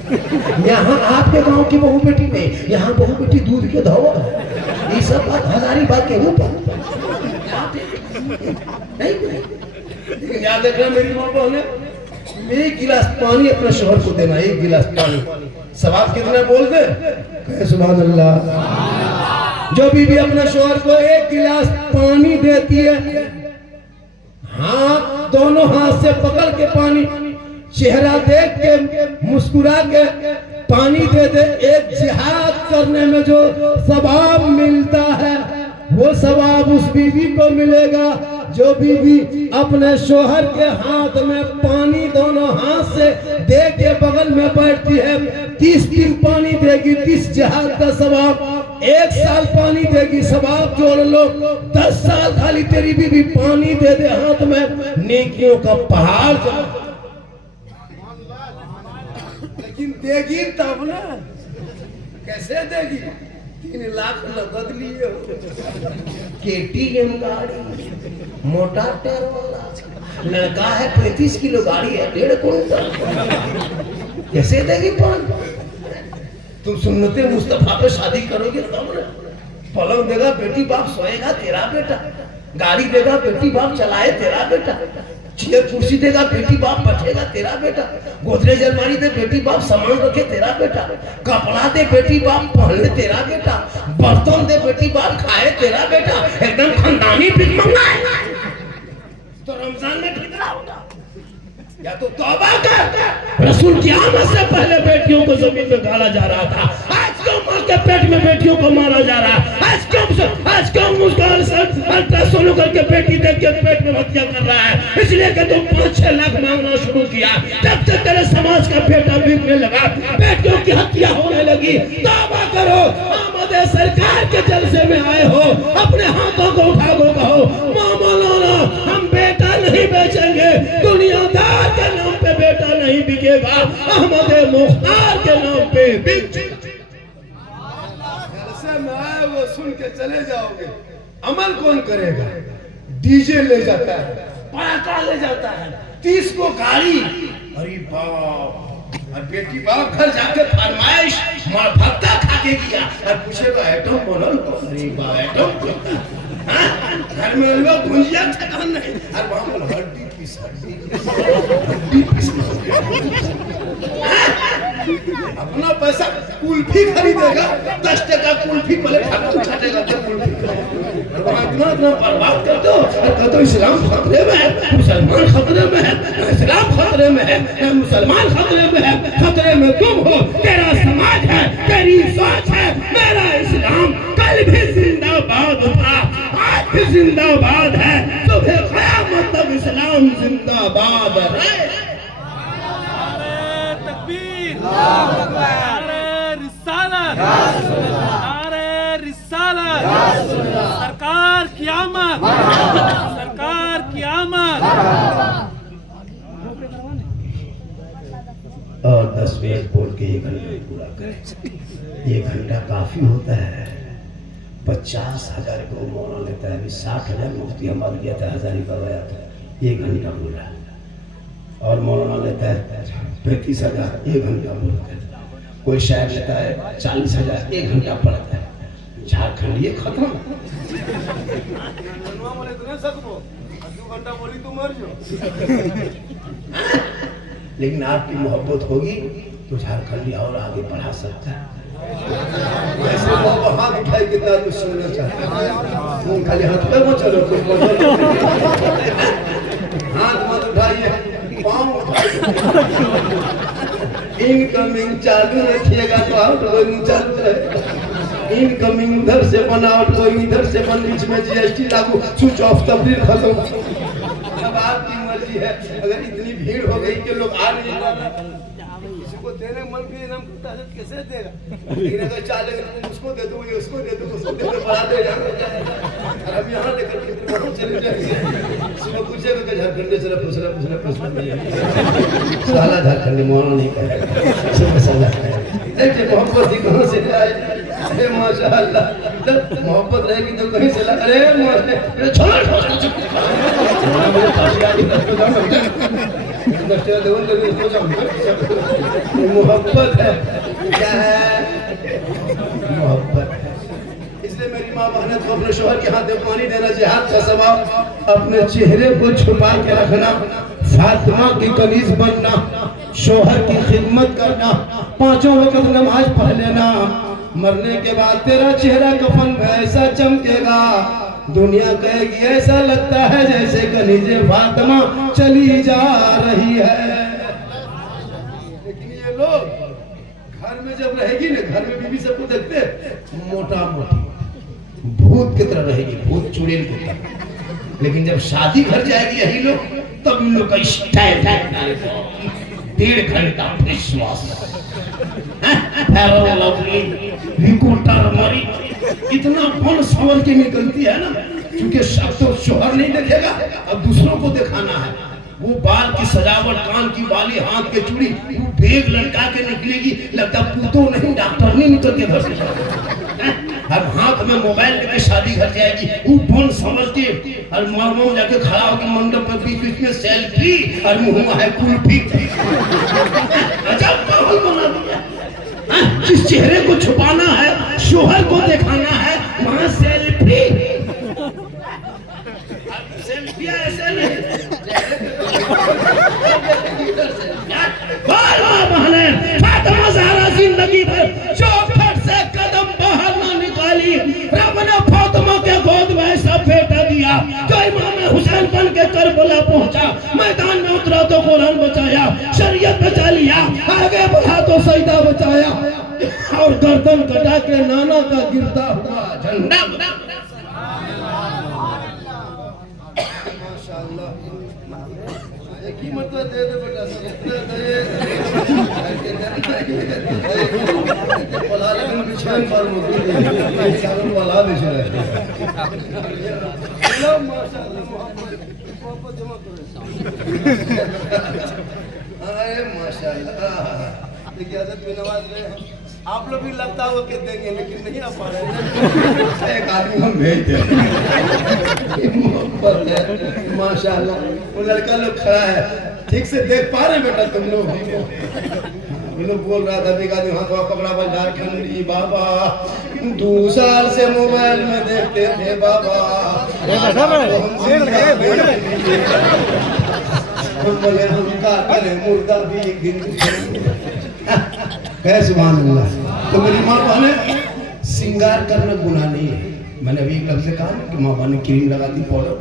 यहाँ आपके गांव की बहू बेटी नहीं, यहाँ बहू बेटी दूध के धोवा। ये सब बात हजारी बात के ऊपर नहीं। याद रखना मेरी माँ बहन, एक गिलास पानी अपने शोहर को देना, एक गिलास पानी। सवाब कितना बोल दे? कहे सुभान अल्लाह। जो बीवी अपने शोहर को एक गिलास पानी देती है, हाथ दोनों हाथ से पकड़ के पानी, चेहरा देख के मुस्कुरा के पानी दे दे, एक जिहाद करने में जो सवाब मिलता है वो सवाब उस बीवी को मिलेगा जो बीवी अपने शोहर के हाथ में पानी दोनों हाथ से दे के बगल में बैठती है। 30 दिन पानी देगी, 30 जिहाद का सवाब। 1 साल पानी देगी, सवाब जोड़ लो। 10 साल खाली तेरी बीवी पानी दे दे हाथ में, नेकियों का पहाड़। लेकिन देगी तब ना, कैसे देगी? 3 लाख नगद लिए हो, KTM गाड़ी, मोटा टायर वाला लड़का है, 35 किलो गाड़ी है, 1.5 कुंटल, कैसे देगी पानी? तुम सुन्नते मुस्तफा पे शादी करोगे तब ना। पलंग देगा बेटी बाप सोएगा तेरा बेटा, गाड़ी देगा बेटी बाप चलाए तेरा बेटा, चेयर कुर्सी देगा बेटी बाप बैठेगा तेरा बेटा, गोदरेज अलमारी दे बेटी बाप सामान रखे तेरा बेटा, कपड़ा दे बेटी बाप पहने तेरा बेटा, बर्तन दे बेटी बाप खाए तेरा बेटा। एकदम खानदानी भिखमंगा है। तो रमजान में फितरा होगा या तो तौबा कर। रसूल की आमद से पहले बेटियों को जमीन में गाला जा रहा था, आज क्यों मां के पेट में बेटियों को मारा जा रहा है? आज क्यों अल्ट्रासाउंड करके बेटी देख के पेट में हत्या कर रहा है? इसलिए कि तुम 5-6 लाख मांगना शुरू किया, तब से तेरे समाज का बेटा बिकने लगा, बेटियों की हत्या होने लगी। तौबा करो, आमद सरकार के जलसे में आए हो, दुनियादार के नाम पे बेटा नहीं बिकेगा, अहमद मुख्तार के नाम पे बिक। जलसे में आए वो सुन के चले जाओगे, अमल कौन करेगा? डीजे ले जाता है, पटाखा ले जाता है, 30 को गाड़ी। अरे बाप, और बेटी बाप घर जाके फरमाइश मार भत्ता खा के किया और पूछेगा एटम बोलल। अरे बाप, एटम घर में लोग भुंजिया ठकान नहीं, और वहां पर हड्डी पीस, हड्डी पीस। अपना पैसा कुल्फी खरीदेगा, 10 टका कुल्फी पहले खत्म छाटेगा, तब कुल्फी इतना इतना बर्बाद कर दो। कहते इस्लाम खतरे में है, मुसलमान खतरे में है, इस्लाम खतरे में है, मुसलमान खतरे में है। खतरे में तुम हो, तेरा समाज है, तेरी सोच है। मेरा इस्लाम कल भी जिंदाबाद था, आज भी जिंदाबाद है, सुबह क़यामत तक इस्लाम जिंदाबाद है। सरकार की आमद, सरकार की आमद। और 10 मिनट बोल के 1 घंटा पूरा करें। 1 घंटा काफी होता है। 50,000 को मौलाना लेता है, अभी 60,000 मुफ्ती हमारे दिया था, हजारी करवाया था। 1 घंटा बोला, और मौलाना लेता है 35,000, 1 घंटा बोलता है। कोई शायर लेता है 40,000, 1 घंटा पढ़ता है। झारखंड ये खत्म। लेकिन आपकी मोहब्बत होगी तो झारखंडी और आगे बढ़ा सकता है। ऐसे हाथ उठाए कितना आदमी सुनना चाहता है, खाली हाथ पे मत चलो, हाथ मत उठाइए, पाँव उठाइए। इनकमिंग चालू रखिएगा तो आउटगोइंग चालू रहेगा। इनकमिंग उधर से बना, आउटगोइंग इधर से बन, बीच में जीएसटी लागू, स्विच ऑफ, तबलीग खत्म। अब आपकी मर्जी है। अगर इतनी भीड़ हो गई कि लोग आ नहीं पा रहे, किसी को देने मन भी इनाम करता है, कैसे देगा? लेकिन अगर चालेगा तो उसको दे दो, ये उसको दे दो, उसको दे दो, बढ़ा दे जाएगा। अब यहाँ लेकर वहाँ चले जाएंगे। सुबह पूछेगा कि झारखंड से दूसरा प्रश्न साला झारखंडी मौलाना नहीं कहेगा, सुबह साला देखिए मोहब्बत ही कहाँ से आए। अरे माशाअल्लाह, मोहब्बत रहेगी तो कहीं से ला। अरे मोहब्बत है, क्या है मोहब्बत है। इसलिए मेरी माँ बहन को अपने शोहर के हाथ में पानी देना जिहाद का सवाब, अपने चेहरे को छुपा के रखना, फातिमा की कनीज बनना, शोहर की खिदमत करना, 5 वक्त नमाज पढ़ लेना। मरने के बाद तेरा चेहरा कफन में ऐसा चमकेगा, दुनिया कहेगी ऐसा लगता है जैसे कनीजे फातिमा चली जा रही है। लेकिन ये लोग घर में जब रहेगी ना, घर में बीवी सबको देखते मोटा मोटी भूत की तरह रहेगी, भूत चुड़ैल की तरह। लेकिन जब शादी घर जाएगी यही लोग, तब इन लोग का स्टाइल 1.5 घंटा विश्वास, इतना बन संवर के निकलती है ना, क्योंकि सब तो शोहर नहीं देखेगा, अब दूसरों को दिखाना है। वो बाल की सजावट, कान की बाली, हाथ के चूड़ी, वो बेग लटका के निकलेगी, लगता पूतो नहीं डॉक्टर नहीं निकल के घर से। अब हाथ में मोबाइल लेके शादी घर जाएगी, वो बन समझ के, और मरमो जाके खड़ा होकर मंडप पे बीच में सेल्फी, और मुंह में है कुल्फी। अजब माहौल बना दिया। जिस चेहरे को छुपाना है, शोहर को दिखाना है, वहां सेल्फी। सेल्फी ऐसे नहीं, बहने फातिमा ज़हरा जिंदगी भर चौखट से कदम बाहर ना निकाली। रब ने फातिमा के गोद में ऐसा बेटा दिया जो इमाम हुसैन बन के करबला पहुंचा, मैदान में उतरा तो कुरान बचाया, शरीयत बचा लिया, आगे बढ़ा तो सईदा बचाया, और गर्दन कटा के नाना का गिरता हुआ झंडा। एक ही मतलब दे दे बेटा, बिछान पर माशाअल्लाह। अरे माशाल्लाह, इजाजत में नवाज रहे हैं आप लोग भी, लगता हो कि देंगे लेकिन नहीं आ पा रहे हैं। एक आदमी हम भेज दे माशाल्लाह। वो लड़का लोग खड़ा है, ठीक से देख पा रहे बेटा तुम लोग? बोल रहा था एक आदमी हाथ पकड़ा हुआ झारखंडी बाबा 2 साल से मोबाइल में देखते थे बाबा। हम बोले हम क्या करें, मुर्दा भी एक दिन है। सुभान अल्लाह। तो मेरी माँ बहने, श्रृंगार करना गुनाह नहीं है। मैंने अभी एक लफ्ज़ कहा ना कि माँ बहने क्रीम लगाती, पाउडर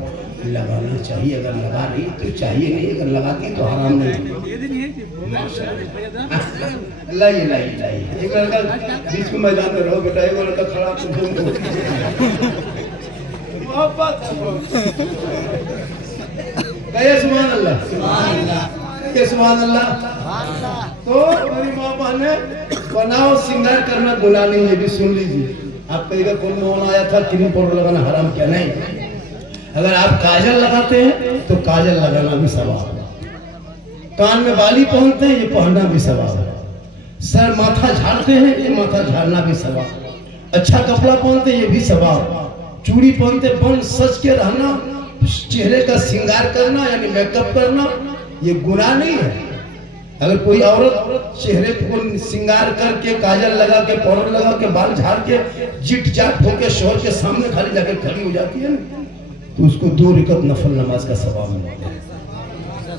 लगाना चाहिए, अगर लगा रही तो चाहिए, नहीं अगर लगाती तो हराम नहीं। लाइए लाइए लाइए। एक लड़का बीच में मैदान में रहो बेटा, एक लड़का खड़ा तो कहिए सुभान अल्लाह, कहिए सुभान अल्लाह। तो मेरी माँ बहने, बनाओ श्रृंगार करना गुनाह नहीं है, भी सुन लीजिए। आप कहेगा कौन में आया था क्रीम पाउडर लगाना हराम, क्या नहीं? अगर आप काजल लगाते हैं तो काजल लगाना भी सवाब है। कान में बाली पहनते हैं, ये पहनना भी सवाब है। सर माथा झाड़ते हैं, ये माथा झाड़ना भी सवाब। अच्छा कपड़ा पहनते हैं, ये भी सवाब। चूड़ी पहनते, बन सज के रहना, चेहरे का श्रृंगार करना यानी मेकअप करना, ये गुनाह नहीं है। अगर कोई औरत चेहरे को श्रृंगार करके, काजल लगा के, पाउडर लगा के, बाल झाड़ के, जिट जाट होके शोहर के सामने खाली जाके खड़ी हो जाती है ना, तो उसको 2 रकात नफल नमाज का सवाब मिलता है।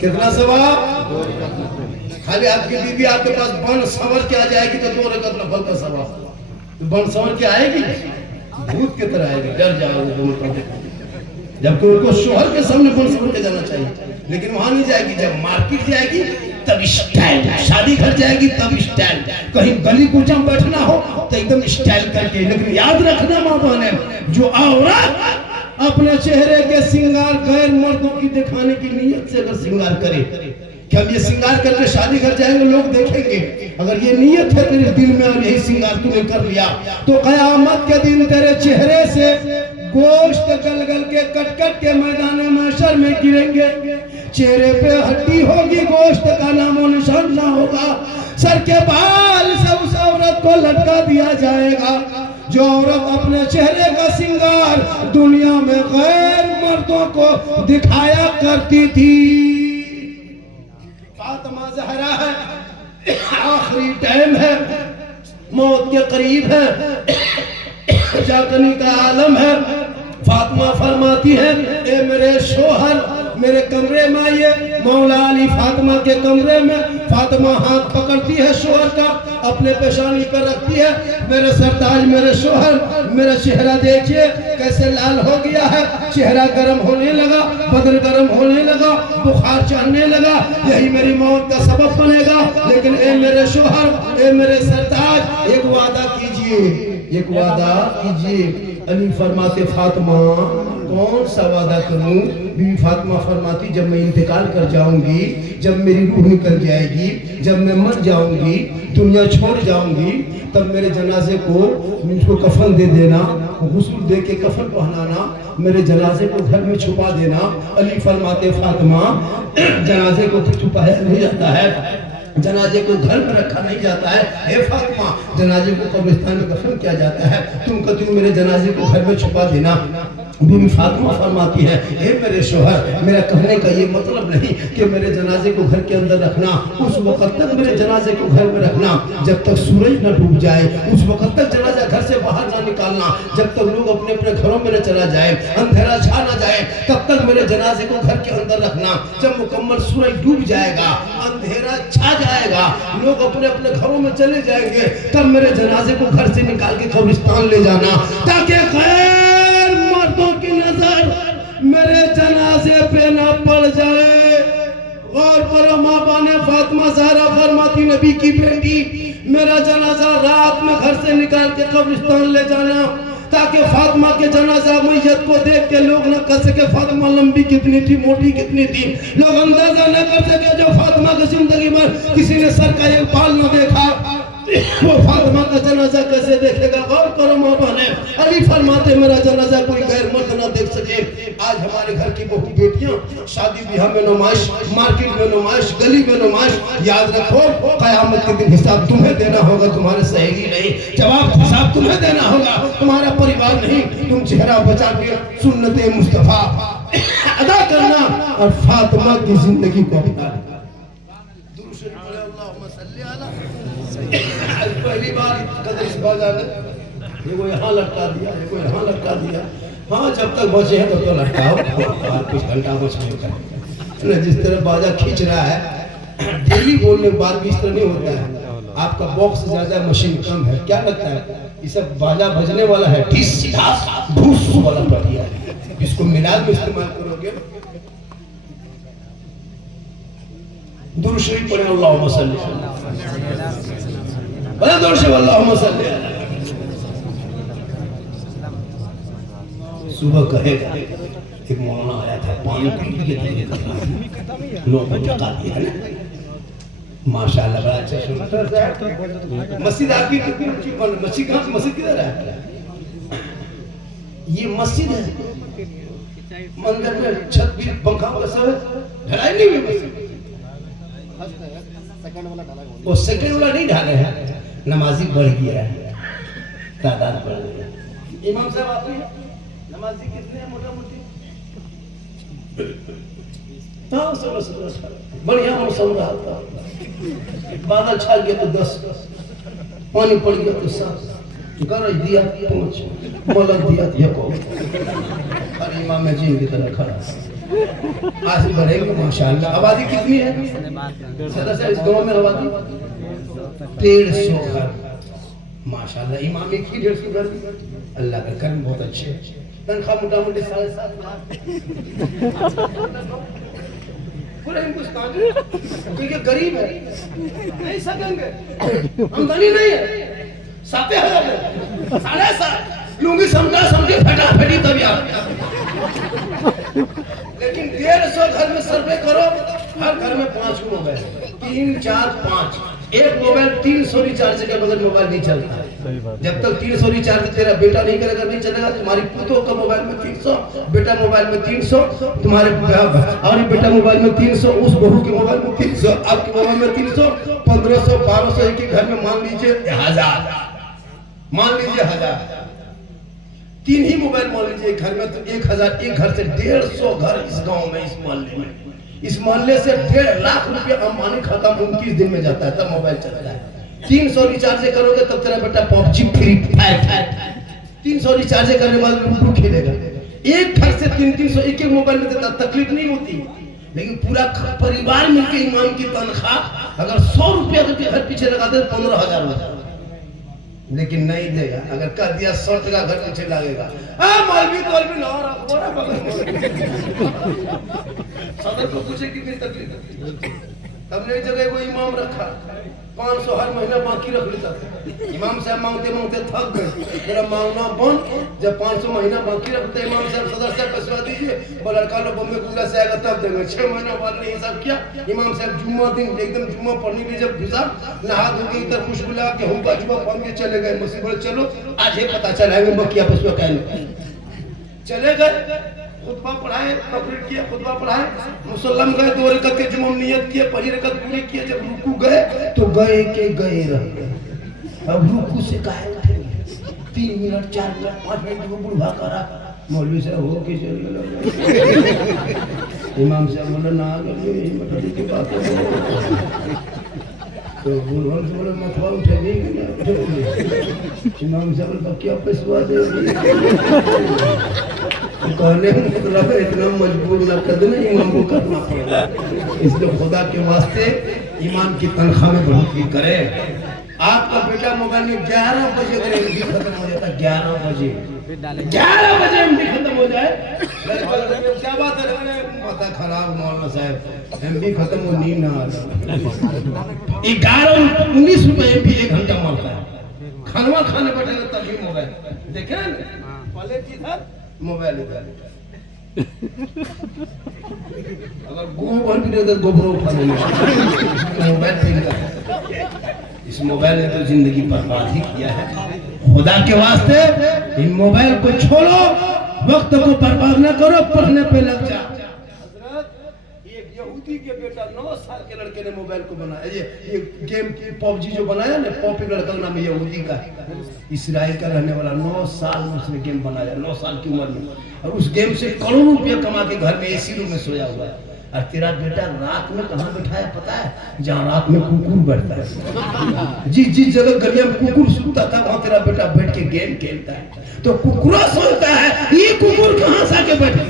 कितना सवाब? खाली आपकी बीबी आपके पास बन सवर के आ जाएगी तो 2 रकात नफल का सवाब। तो बन सवर के आएगी, भूत की तरह आएगी, डर जाओगे। जबकि उनको शोहर के सामने बन सवर के जाना चाहिए, लेकिन वहां नहीं जाएगी। जब मार्केट जाएगी तब स्टाइल, शादी घर जाएगी तब स्टाइल, कहीं गली कूचा में बैठना हो तो एकदम स्टाइल करके। लेकिन याद रखना माँ बहने, जो औरत अपने चेहरे के श्रृंगार गैर मर्दों की दिखाने की नीयत से अगर श्रृंगार करे, कि हम ये श्रृंगार करके शादी घर जाएंगे लोग देखेंगे, अगर ये नीयत है तेरे दिल में और यही श्रृंगार तूने कर लिया, तो कयामत के दिन तेरे चेहरे से गोश्त गल गल के कट कट के मैदान महशर में गिरेंगे। चेहरे पे हड्डी होगी, गोश्त का नामो निशान ना होगा। सर के बाल से उस औरत को लटका दिया जाएगा जो औरत अपने चेहरे का श्रृंगार दुनिया में गैर मर्दों को दिखाया करती थी। फातिमा ज़हरा है, आखिरी टाइम है, मौत के करीब है, जागने का आलम है। फातिमा फरमाती है, ए मेरे शोहर मेरे कमरे में आइए। मौला अली फातिमा के कमरे में, फातिमा हाथ पकड़ती है शोहर का, अपने पेशानी पर रखती है। मेरे सरताज, मेरे शोहर, मेरा चेहरा देखिए कैसे लाल हो गया है, चेहरा गर्म होने लगा, बदन गर्म होने लगा, बुखार चढ़ने लगा, यही मेरी मौत का सबब बनेगा। लेकिन ए मेरे शोहर, ए मेरे सरताज, एक वादा कीजिए, एक वादा कीजिए। अली फरमाते, फातिमा कौन सा वादा करूं? बीवी फातिमा फरमाती, जब मैं इंतकाल कर जाऊंगी, जब मेरी रूह निकल जाएगी, जब मैं मर जाऊंगी, दुनिया छोड़ जाऊंगी, तब मेरे जनाजे को मुझको कफन दे देना, गुस्ल दे के कफन पहनाना, मेरे जनाजे को घर में छुपा देना। अली फरमाते, फातिमा जनाजे को छुपाया नहीं जाता है, जनाजे को घर में रखा नहीं जाता है। हे फातिमा, जनाजे को कब्रिस्तान में दफन किया जाता है, तुम कहती हो मेरे जनाजे को घर में छुपा देना। बीवी फातिमा फरमाती है, हे मेरे शोहर, मेरा कहने का ये मतलब नहीं कि मेरे जनाजे को घर के अंदर रखना, उस वक्त तक मेरे जनाजे को घर में रखना जब तक सूरज न डूब जाए, उस वक्त तक जनाजा घर से बाहर ना निकालना, जब तक लोग अपने अपने घरों में न चला जाए, अंधेरा छा ना जाए, तब तक मेरे जनाजे को घर के अंदर रखना। जब मुकम्मल सूरज डूब जाएगा, अंधेरा छा जाएगा, लोग अपने अपने घरों में चले जाएंगे, तब मेरे जनाजे को घर से निकाल के कब्रिस्तान ले जाना, ताकि गैर मर्दों की नजर मेरे जनाजे पे ना पड़ जाए। गौर करो, माँ बाने फातिमा ज़हरा फरमाती, नबी की बेटी, मेरा जनाजा रात में घर से निकाल के कब्रिस्तान ले जाना, ताकि फातिमा के जनाजा मैयत को देख के लोग न कर सके फातिमा लंबी कितनी थी, मोटी कितनी थी, लोग अंदाजा न कर सके। जो फातिमा की जिंदगी में किसी ने सर का एक बाल न देखा, वो फातिमा का जनाजा कैसे देखेगा? गौर करो माँ बहने, अली फरमाते, मेरा जनाजा कोई गैर मर्द ना देख सके। आज हमारे घर की बहु बेटियां शादी ब्याह में नुमाइश, मार्केट में नुमाइश, गली में नुमाइश। याद रखो कयामत के दिन हिसाब तुम्हें देना होगा, तुम्हारे सहेली नहीं। जवाब हिसाब तुम्हें देना होगा, तुम्हारा परिवार नहीं। तुम चेहरा बचा के सुन्नते मुस्तफा अदा करना और फातिमा की जिंदगी को अपना। पहली बार कदर इस बाजार ने ये वो यहाँ लटका दिया, ये वो यहाँ लटका दिया। हाँ, जब तक बचे हैं तब तो लटकाओ, और कुछ घंटा बचने का। जिस तरह बाजा खींच रहा है, डेली बोलने के बाद भी इस तरह नहीं होता है। आपका बॉक्स ज्यादा, मशीन कम है। क्या लगता है ये सब बाजा बजने वाला है? ठीक सीधा भूस वाला पटिया है, इसको मिलाद में इस्तेमाल करोगे। दुरूद शरीफ पढ़े, अल्लाहुम्मा सल्ली बड़ा जोर से अल्लाहुम्मा सल्ली। सुबह कहेगा एक मौलाना आया था, पानी पी के लोगों को बता दिया माशाल्लाह, बड़ा अच्छा सुनता है। मस्जिद आपकी कितनी ऊंची बन, मस्जिद कहाँ, मस्जिद किधर है? ये मस्जिद है, मंदिर में छत भी पंखा का सब ढलाई नहीं हुई। वो सेकंड वाला नहीं ढाले हैं, नमाजी बढ़ गया है, तादाद बढ़ गई। इमाम साहब आपने नमाजी कितने हैं मोटा मोटी? हाँ, सब बढ़िया मौसम रहा था, बादल छा गया तो 10, पानी पड़ गया तो 7, गरज दिया 5, मलक दिया 1। और इमाम में जी की तरह खड़ा। आज बढ़ेगा माशाल्लाह। आबादी कितनी है सदस्य इस गांव में? आबादी 150 घर माशाल्लाह। इमाम एक ही 150 घर। अल्लाह का करम बहुत अच्छे। तनख्वाह मोटा मोटी 7.5 लाख पूरे हिंदुस्तान में, क्योंकि गरीब है, नहीं सकेंगे, आमदनी नहीं है। 7,000 है, 7.5 लूंगी समझा समझे फटाफटी तभी आप। लेकिन 150 घर में सर्वे करो, हर घर में 5 मोबाइल, 3, 4, 5। एक मोबाइल 300 रिचार्ज के बगैर मोबाइल नहीं चलता है। जब तक 300 रिचार्ज तेरा बेटा नहीं करेगा नहीं चलेगा। तुम्हारी पुतों का मोबाइल में 300, बेटा मोबाइल में 300, तुम्हारे और बेटा मोबाइल में 300, उस बहू के मोबाइल में 300, आपके मोबाइल में 300, 1500, 1200 एक घर में मान लीजिए 1000, मान लीजिए 1000। 3 ही मोबाइल मान लीजिए एक घर में, तो 1000। एक घर से 150 घर इस गांव में, इस मोहल्ले में। इस मोहल्ले से 1.5 लाख रुपया अंबानी खाता में 29 दिन में जाता है, तब मोबाइल चलता है। 300 रिचार्ज करोगे तब तेरा बेटा पबजी, फ्री फायर, 300 रिचार्ज करने बाद लूडो खेलेगा। एक घर से 300 एक मोबाइल में देता, तकलीफ नहीं होती। लेकिन पूरा परिवार मिलकर इमाम की तनख्वाह अगर 100 रुपया के घर पीछे लगाते तो 15,000 होता, लेकिन नहीं देगा। अगर कर दिया 100 टका घर पीछे लगेगा। मौलवी तौलवी ना रखो ना सदर को पूछे कितनी तकलीफ। हमने एक जगह वो इमाम रखा, 500 हर महीना बाकी रख लेता था। इमाम साहब मांगते मांगते थक गए, मेरा मांगना बंद। जब 500 महीना बाकी रखते, इमाम साहब सदर साहब पैसा दीजिए, वो लड़का लोग बम्बे पूरा से आएगा तब देंगे। 6 महीना बाद ने हिसाब किया। इमाम साहब जुम्मा दिन एकदम जुम्मा पढ़ने के जब घुसा, नहा धो के इधर खुशबू लगा के हुक्का जुम्मा पढ़ के चले गए। मुसीबत चलो आज ये पता चला है बकिया पशुआ कहने चले गए। खुतबा पढ़ाए, तकरीर किया, खुतबा पढ़ाए, मुसल्लम गए, 2 रकत के जुम्मा नियत किए, पहली रकत पूरी किए। जब रुकू गए तो गए के गए रह गए। अब रुकू से काहे उठेंगे? 3 मिनट 4 मिनट 5 मिनट को बुढ़वा करा। मौलवी साहब हो के चले इमाम साहब बोले ना यही मतलब की बात है। तो बुढ़वा से बोले मथवा उठेगी। इमाम साहब बोले क्या पैसा दे कहने मतलब इतना मजबूर न कर देना, इमाम को करना पड़ेगा। इसलिए खुदा के वास्ते ईमान की तनख्वाह में बढ़ोतरी करे। आपका बेटा मोबाइल में 11 बजे अगर एमबी खत्म हो जाता, 11 बजे 11 बजे एमबी खत्म हो जाए, क्या बात है? माथा खराब मौलाना साहब, एमबी खत्म हो नींद ना आ जाए। 11-19 रुपए एमबी 1 घंटा मारता है। खाना खाने बैठे तभी मोबाइल देखे ना, पहले की था मोबाइल अगर गोबर भी नहीं तो गोबरों उठा लेंगे। मोबाइल फेंक इस मोबाइल ने तो जिंदगी बर्बाद ही किया है। खुदा के वास्ते इन मोबाइल को छोड़ो, वक्त को बर्बाद न करो, पढ़ने पे लग जा। एक यहूदी के बेटा 9 साल के लड़के ने मोबाइल को बनाया, ये गेम पबजी जो बनाया ना, पॉपी लड़का का नाम है यहूदी का, इस्राइल का रहने वाला, 9 साल में उसने गेम बनाया, 9 साल की उम्र में, और उस गेम से करोड़ों रुपया कमा के घर में एसी रूम में सोया हुआ है। और तेरा बेटा रात में कहाँ बैठा है पता है? जहाँ रात में कुकुर बैठता है, जिस जगह गलिया में कुकुर सोता था वहाँ तेरा बेटा बैठ के गेम खेलता है। तो कुकुरा सोचता है ये कुकुर कहाँ से आके बैठे।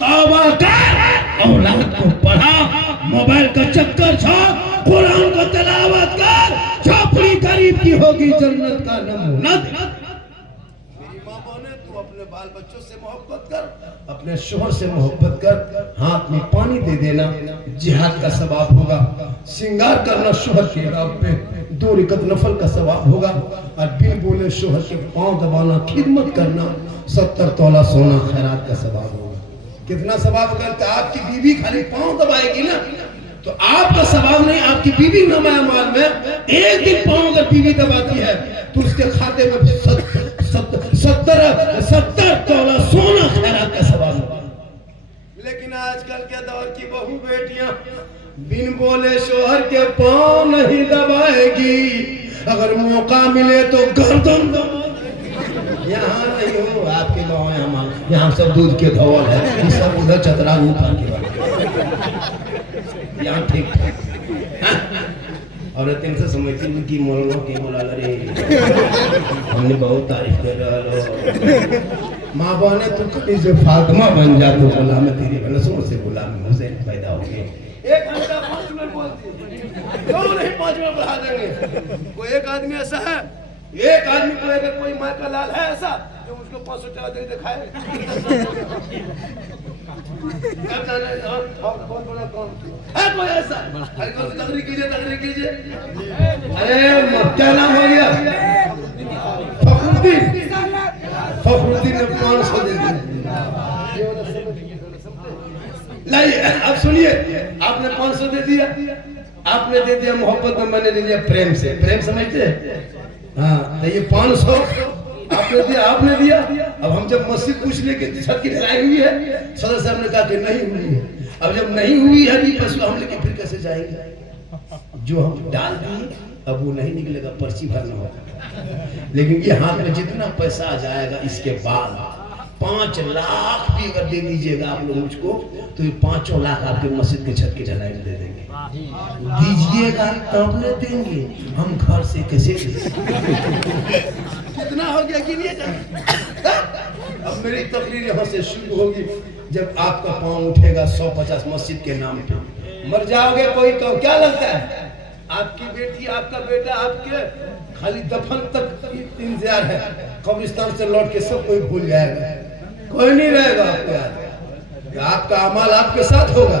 तौबा कर, औलाद को पढ़ा, मोबाइल का चक्कर छोड़, कुरान को तिलावत कर, झोपड़ी गरीब की होगी जन्नत का नमूना। मेरी माँ बहने, तू अपने बाल बच्चों से मोहब्बत कर, अपने शोहर से मोहब्बत कर, हाथ में पानी दे देना, जिहाद का सवाब होगा। श्रृंगार करना शोहर के नाम पे, 2 रकात नफल का सवाब होगा। और बिन बोले शोहर के पांव दबाना, खिदमत करना, 70 तोला सोना खैरात का सवाब होगा। कितना सवाब करते? आपकी बीवी खाली पांव दबाएगी ना तो आपका सवाब नहीं, आपकी बीवी नमाया माल में एक दिन पांव अगर बीवी दबाती है तो उसके खाते में 70 तोला सोना खैरात का सवाब होगा। लेकिन आजकल के दौर की बहू बेटियां बिन बोले शोहर के पांव नहीं दबाएगी, अगर मौका मिले तो गर्दन दबाएगी। यहाँ नहीं हो, आपके गाँव है, हमारे यहाँ सब दूध के धौल है, ये सब उधर चतरा ऊपर के यहाँ ठीक और तीन से समझती हूँ कि मोलो के बोला रे हमने बहुत तारीफ कर रहा हो। माँ बहने तू कभी से फातिमा बन जा तो गुलाम तेरी नस्लों से गुलाम हुसैन पैदा हो गए। 1 घंटा 5 मिनट बोलती, क्यों नहीं 5 मिनट बढ़ा देंगे? कोई एक आदमी ऐसा है, एक आदमी को अगर कोई माँ का लाल है ऐसा जो उसको 500 टका दे दिखाए। बहुत बड़ा काम है कोई ऐसा? तकरीर कीजिए, तकरीर कीजिए। अरे क्या नाम हो गया? फखरुद्दीन। फखरुद्दीन ने 500 दे दिया। लाइए अब सुनिए, आपने 500 दे दिया, आपने दे दिया मोहब्बत में, मैंने दे दिया प्रेम से। प्रेम समझते हैं? हाँ, तो ये 500 आपने दिया, आपने दिया। अब हम जब मस्जिद पूछ ले कि छत की ढलाई हुई है, सदर साहब ने कहा कि नहीं हुई है। अब जब नहीं हुई है नहीं पैसा हम लेके फिर कैसे जाएंगे? जो हम डाल दिए अब वो नहीं निकलेगा, पर्ची भरना होगा। लेकिन ये हाथ में जितना पैसा आ जाएगा इसके बाद 5 लाख भी अगर दे दीजिएगा आप लोग मुझको तो ये 5 लाख आपके मस्जिद के छत की ढलाई में दे देंगे। दीजिएगा तब न देंगे, हम घर से कैसे देंगे? कितना हो गया गिनिए जाए। अब मेरी तकरीर यहाँ से शुरू होगी जब आपका पाँव उठेगा 150 मस्जिद के नाम पे। मर जाओगे कोई तो क्या लगता है? आपकी बेटी, आपका बेटा, आपके खाली दफन तक इंतजार है, कब्रिस्तान से लौट के सब कोई भूल जाएगा, कोई नहीं रहेगा आपको याद। आपका अमाल आपके साथ होगा,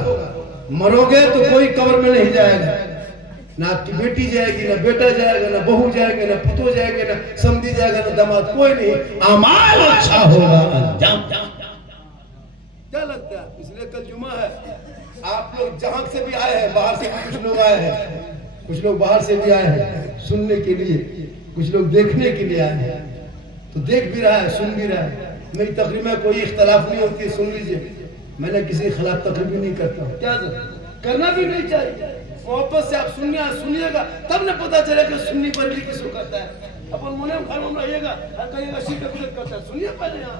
मरोगे तो कोई कब्र में नहीं जाएगा, ना आपकी बेटी जाएगी, ना बेटा जाएगा, ना बहू जाएगा, ना पुतो जाएगा, ना समधी जाएगा, ना दामाद, कोई नहीं। अमाल अच्छा होगा, अंजाम क्या लगता है? इसलिए कल जुमा है, आप लोग जहां से भी आए हैं, बाहर से भी कुछ लोग आए हैं, कुछ लोग बाहर से भी आए हैं सुनने के लिए, कुछ लोग देखने के लिए आए हैं, तो देख भी रहा है, सुन भी रहा है। मेरी तकरीर में कोई इख्तलाफ नहीं होती, सुन लीजिए, मैंने किसी के खिलाफ तकरीर भी नहीं करता हूँ, क्या करना भी नहीं चाहिए। मोहब्बत से आप सुनिएगा तब न पता चलेगा सुन्नी बरेली किसको करता है। अपन मुने घर में रहिएगा और कहिएगा शिरक बिदअत करता है, सुनिए पहले यहाँ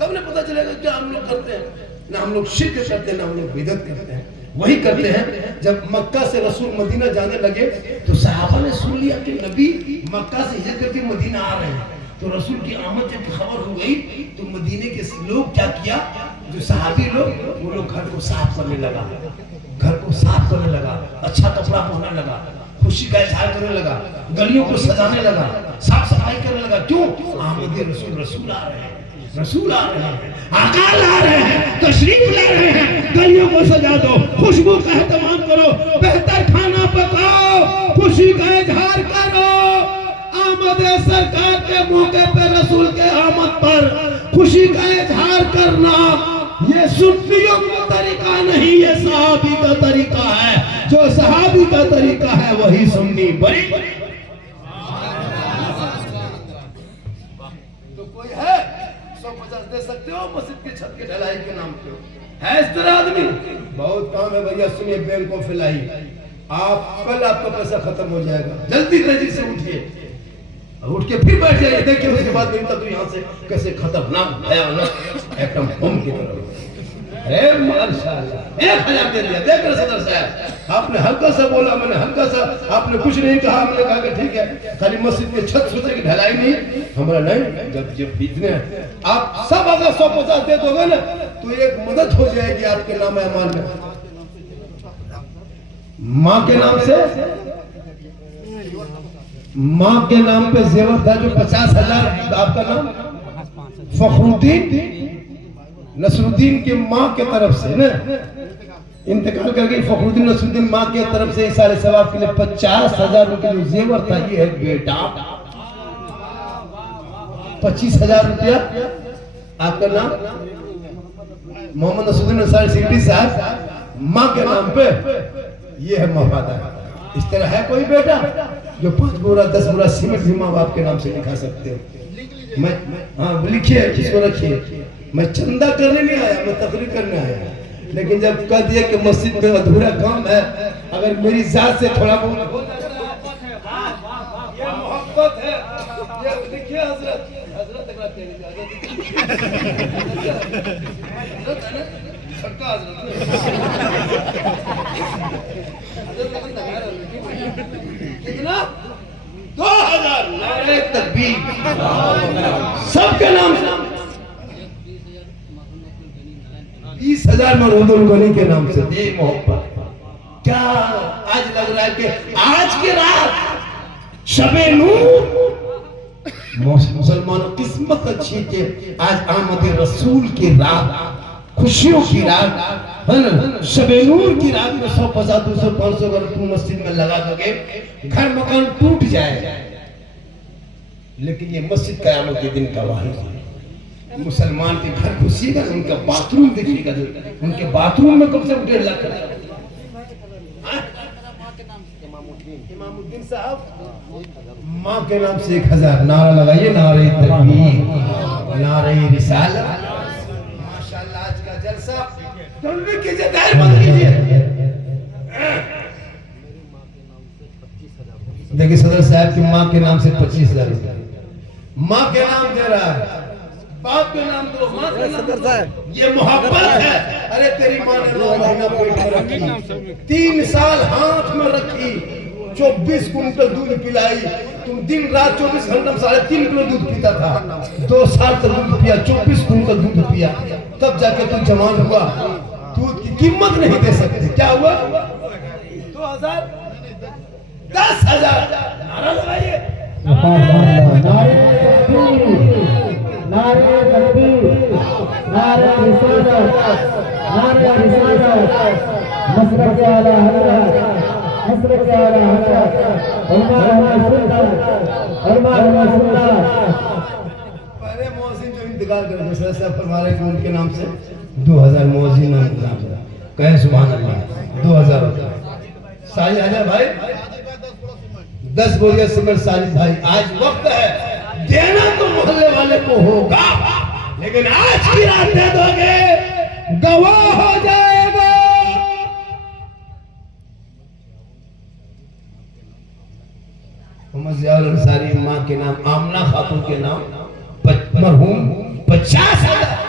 तब न पता चलेगा क्या हम लोग करते हैं। ना हम लोग शिरक करते हैं, ना हम लोग बिदअत करते हैं। वही करते हैं जब मक्का से रसूल मदीना जाने लगे तो सहाबा ने सुन लिया कि नबी मक्का से हिजरत करके मदीना आ रहे हैं। तो रसूल की आमद जब खबर हो गई तो मदीने के लोग क्या किया, जो सहाबी लोग, वो लोग घर को साफ करने लगा, घर को साफ करने लगा, अच्छा कपड़ा पहनने लगा, खुशी का इजहार करने लगा, गलियों को सजाने लगा, साफ सफाई करने लगा। क्यों? आमद रसूल, रसूल आ रहे हैं, रसूल आ रहे हैं, आका ला रहे हैं, तशरीफ ला रहे हैं, गलियों को सजा दो, खुशबू का एहतमाम करो, बेहतर खाना पकाओ, खुशी का इजहार करो। आमद सरकार के मौके पे रसूल के आमद पर खुशी का इजहार करना ये सुन्नियों का तरीका नहीं, ये सहाबी का तरीका है। जो सहाबी का तरीका है वही सुन्नी बड़ी। तो कोई है 150 दे सकते हो मस्जिद की छत की ढलाई के नाम पे? है इस तरह आदमी? बहुत काम है भैया, सुनिए बैंक को फिलाई, आप कल आपका पैसा खत्म हो जाएगा, जल्दी तेजी से उठिए, उठ के फिर बैठ जाइए, देखिए उसके बाद नहीं तो यहाँ से कैसे खतरनाक भयानक एटम बम की तरह। अरे माशाल्लाह 1000 दे दिया, देख रहे सदर साहब, आपने हल्का सा बोला, मैंने हल्का सा, आपने कुछ नहीं कहा, हमने कहा कि ठीक है, खाली मस्जिद की छत सुधर की ढलाई नहीं, हमारा नहीं, जब इतने आप सब अगर 150 दे दोगे ना तो एक मदद हो जाएगी आपके नाम अमान में। माँ के नाम से, माँ के नाम पे जेवर था जो 50,000, आपका नाम फखरुद्दीन नसरुद्दीन की माँ के तरफ से ना इंतकाल कर गई। फखरुद्दीन नसरुद्दीन माँ के तरफ से इस साल सवाब के लिए 50,000 रुपए जो जेवर था, ये है बेटा 25,000 रुपया। आपका नाम मोहम्मद नसरुद्दीन अंसारी सिद्दीकी साहब, माँ के नाम पे ये है वफादार। इस तरह है कोई बेटा जो 5 बोरा 10 बोरा सीमेंट भी माँ बाप के नाम से लिखा सकते हो? मैं हाँ लिखिए, इसको रखिए, मैं चंदा करने नहीं आया, मैं तकरीर करने आया। लेकिन जब कह दिया कि मस्जिद में अधूरा काम है, अगर मेरी जात से थोड़ा बहुत हो जाए, ये मोहब्बत है, ये लिखिए हजरत, हजरत कितना 2000 नारे तकबीर सबके नाम से, 20,000 मरूदुल गनी के नाम से ये मोहब्बत। क्या आज लग रहा है कि आज की रात शबे नूर, मुसलमानों किस्मत अच्छी के आज आमद रसूल की रात, खुशियों की रात है ना, शबे नूर की रात में 100 50 200 500 अगर तुम मस्जिद में लगा दोगे, घर मकान टूट जाए, लेकिन ये मस्जिद कयामत के दिन का वाहिद है। मुसलमान के घर घुसिएगा, उनका बाथरूम देखिएगा, उनके बाथरूम में कम से कम 1.5 लाख इमामुद्दीन साहब माँ के नाम से 1000 नारा लगाइए, नारे तकबीर, नारे रिसालत। माशाल्लाह आज का जलसा जल्दी कीजिए, दायर बंद कीजिए। देखिए सदर साहब की माँ के नाम से 25,000 रुपए माँ के नाम दे रहा है, बाप के नाम दो, माँ के नाम दो, ये मोहब्बत है। अरे तेरी माँ ने 9 महीना पेट में रखी, 3 साल हाथ में रखी, 24 कुंटल दूध पिलाई, तुम दिन रात 24 घंटे में 3.5 किलो दूध पीता था, 2 साल तक दूध पिया, 24 कुंटल दूध पिया, तब जाके तुम जवान हुआ। दूध की कीमत नहीं दे सकते, क्या हुआ? 2000 10,000 नारा लगाइए, नारे तकबीर, नारे रिसालत, नारे रिसालत, मसरत आला हज़रत, मसरत आला हज़रत, उलमा सुन्नत। पहले मौज़िन जो इंतकाल कर गए सर फरमाने के उनके नाम से 2000 मौज़िन इंतकाल करा, कहे सुभान अल्लाह। 2000 साजिद हाजिर भाई 10 बोलिए सिमर साजिद भाई, आज वक्त है देना तो मोहल्ले वाले को होगा, लेकिन आज की रात दे दोगे गवाह हो जाएगा। मोहम्मद ज़ियाउल अंसारी माँ के नाम, आमना खातून के नाम मरहूम 50,000